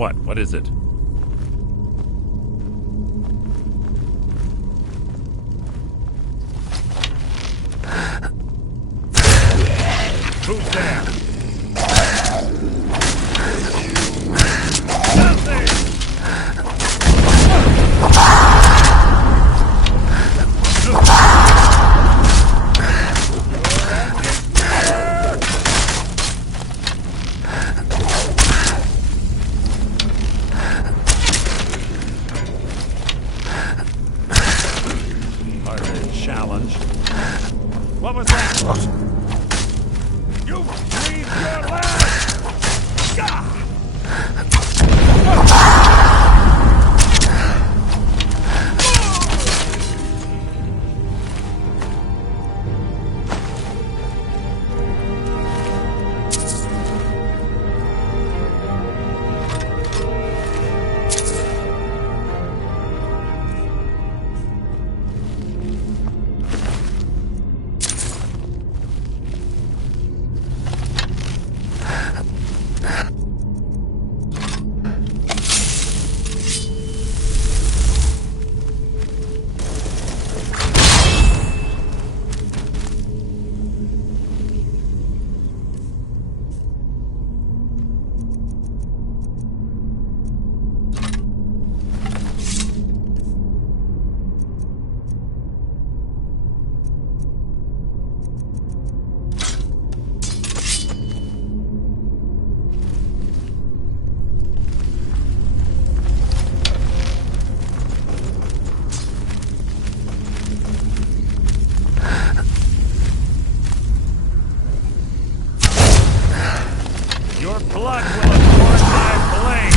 What? What is it? Who's there? Challenge. What was that? You breathed your last! Gah! Your blood will adorn my blade!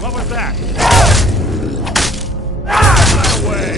What was that? My way!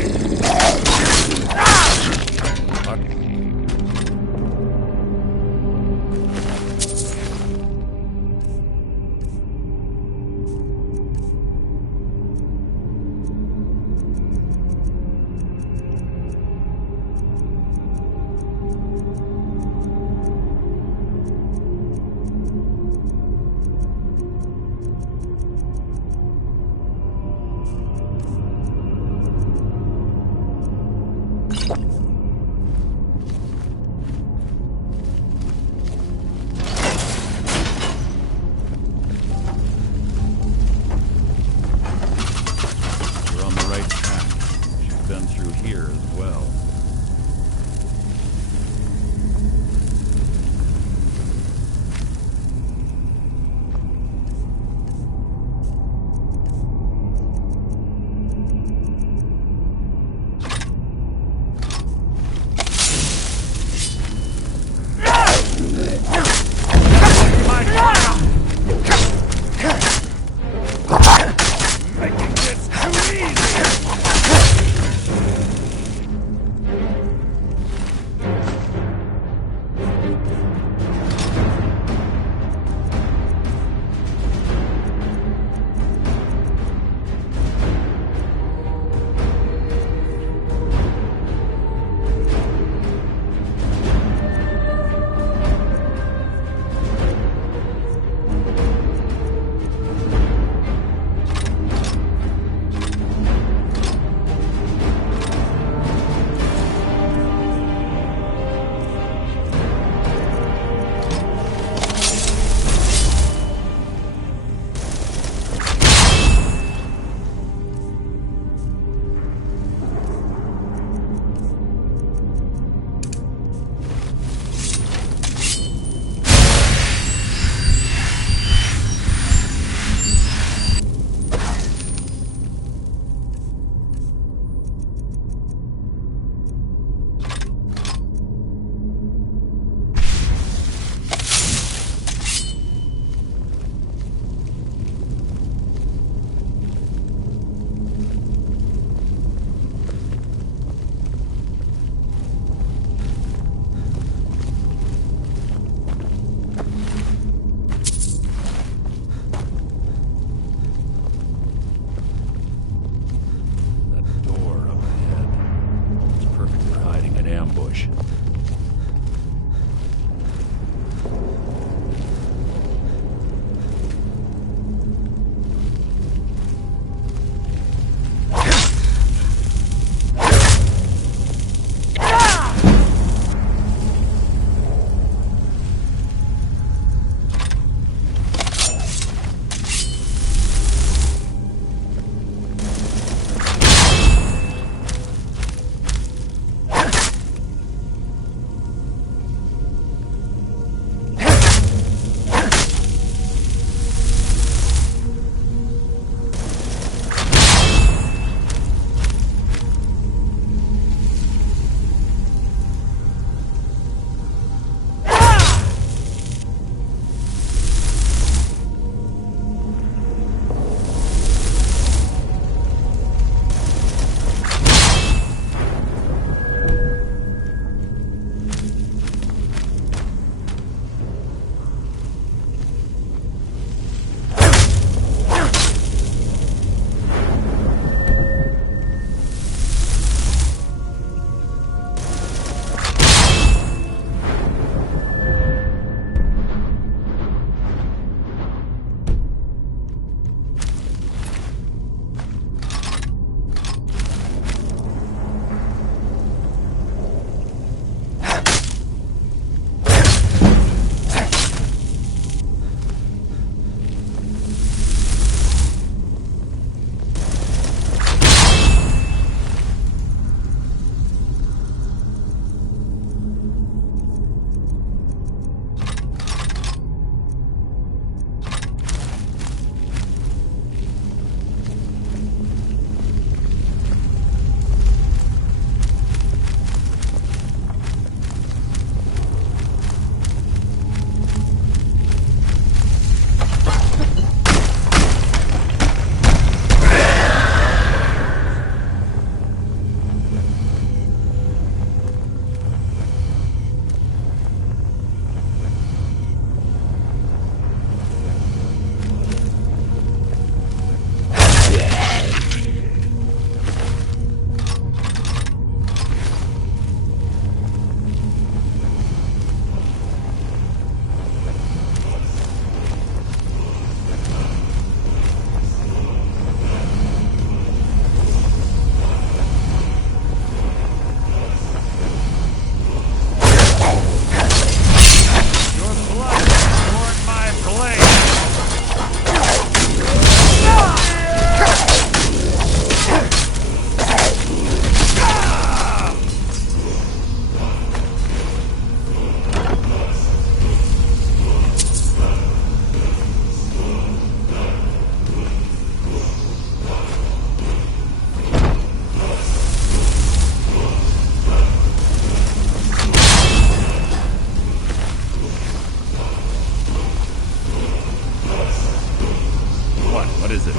What is it?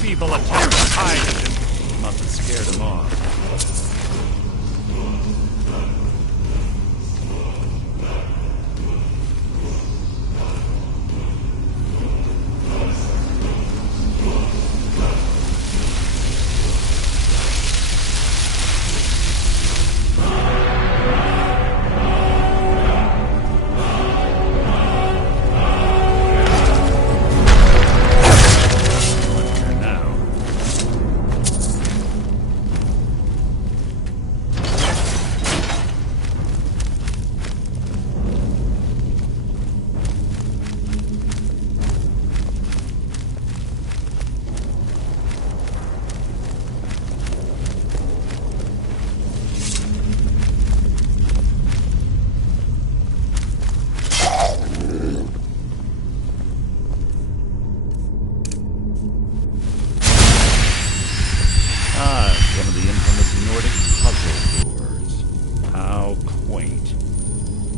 Feeble attempt to hide it. Must have scared him off.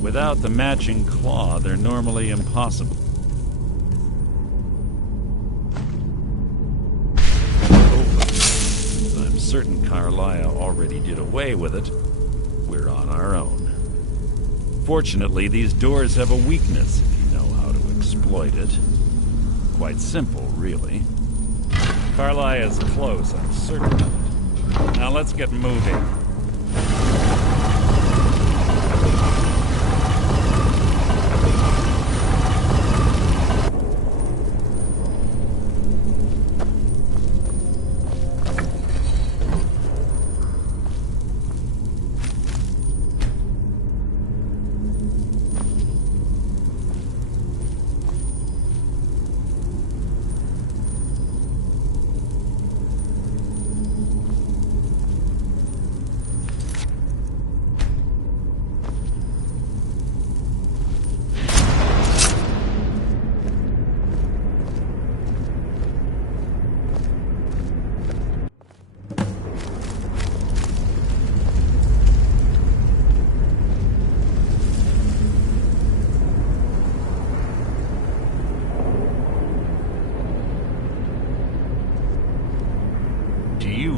Without the matching claw, they're normally impossible. I'm certain Carlia already did away with it. We're on our own. Fortunately, these doors have a weakness if you know how to exploit it. Quite simple, really. Carlia is close, I'm certain of it. Now let's get moving.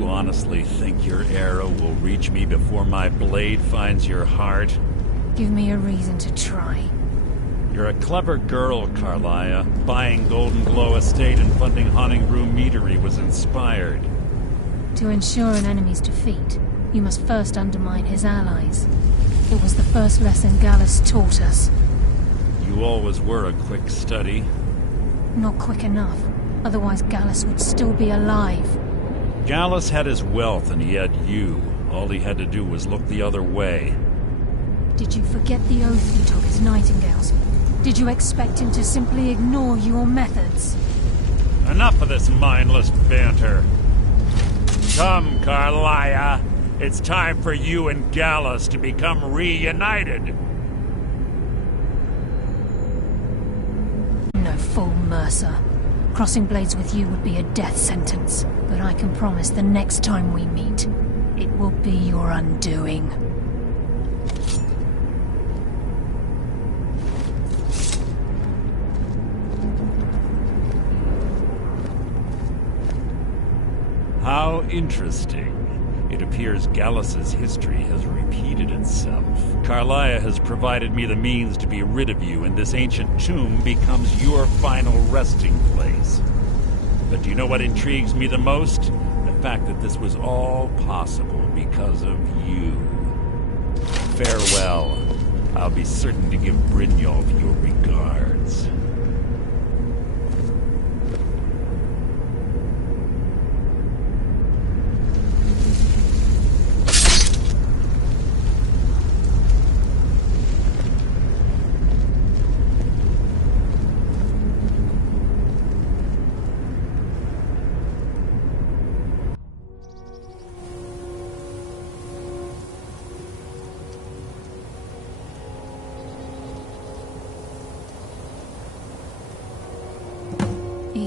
Honestly think your arrow will reach me before my blade finds your heart? Give me a reason to try. You're a clever girl, Carlia. Buying Golden Glow Estate and funding Haunting Room Meadery was inspired. To ensure an enemy's defeat, you must first undermine his allies. It was the first lesson Gallus taught us. You always were a quick study. Not quick enough. Otherwise Gallus would still be alive. Gallus had his wealth and he had you. All he had to do was look the other way. Did you forget the oath you took as Nightingales? Did you expect him to simply ignore your methods? Enough of this mindless banter. Come, Carlia. It's time for you and Gallus to become reunited. No fool, Mercer. Crossing blades with you would be a death sentence, but I can promise the next time we meet, it will be your undoing. How interesting. It appears Gallus's history has repeated itself. Carlia has provided me the means to be rid of you, and this ancient tomb becomes your final resting place. But do you know what intrigues me the most? The fact that this was all possible because of you. Farewell. I'll be certain to give Brynjolf your regards.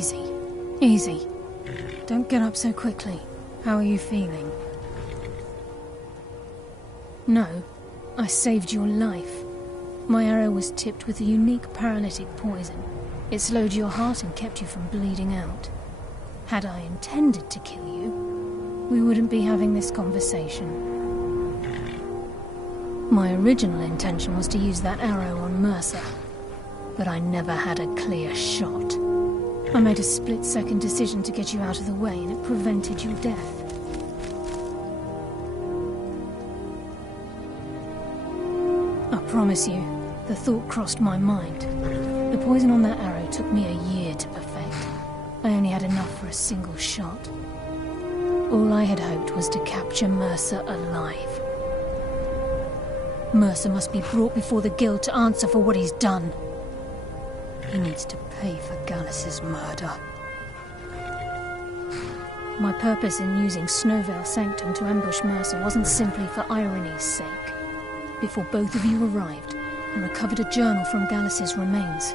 Easy. Easy. Don't get up so quickly. How are you feeling? No. I saved your life. My arrow was tipped with a unique paralytic poison. It slowed your heart and kept you from bleeding out. Had I intended to kill you, we wouldn't be having this conversation. My original intention was to use that arrow on Mercer, but I never had a clear shot. I made a split-second decision to get you out of the way, and it prevented your death. I promise you, the thought crossed my mind. The poison on that arrow took me a year to perfect. I only had enough for a single shot. All I had hoped was to capture Mercer alive. Mercer must be brought before the Guild to answer for what he's done. He needs to pay for Gallus's murder. My purpose in using Snowvale Sanctum to ambush Mercer wasn't simply for irony's sake. Before both of you arrived, I recovered a journal from Gallus's remains.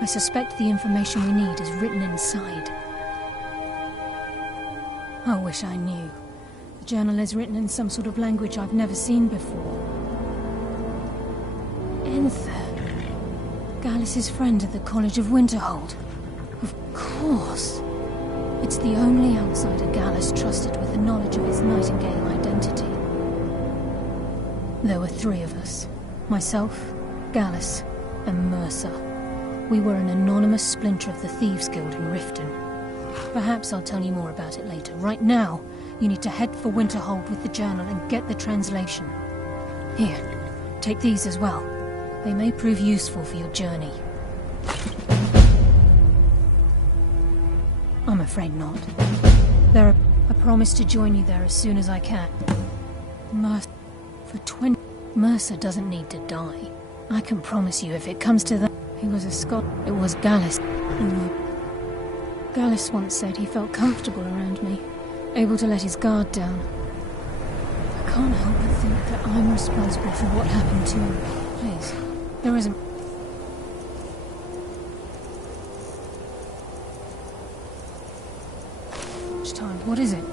I suspect the information we need is written inside. I wish I knew. The journal is written in some sort of language I've never seen before. Enther. Gallus's friend at the College of Winterhold. Of course. It's the only outsider Gallus trusted with the knowledge of his Nightingale identity. There were 3 of us. Myself, Gallus, and Mercer. We were an anonymous splinter of the Thieves' Guild in Riften. Perhaps I'll tell you more about it later. Right now, you need to head for Winterhold with the journal and get the translation. Here, take these as well. They may prove useful for your journey. I'm afraid not. I promise to join you there as soon as I can. Mercer doesn't need to die. I can promise you if it comes to that. He was a Scot. It was Gallus. Gallus once said he felt comfortable around me, able to let his guard down. I can't help but think that I'm responsible for what happened to him. Please, there isn't... much time. What is it?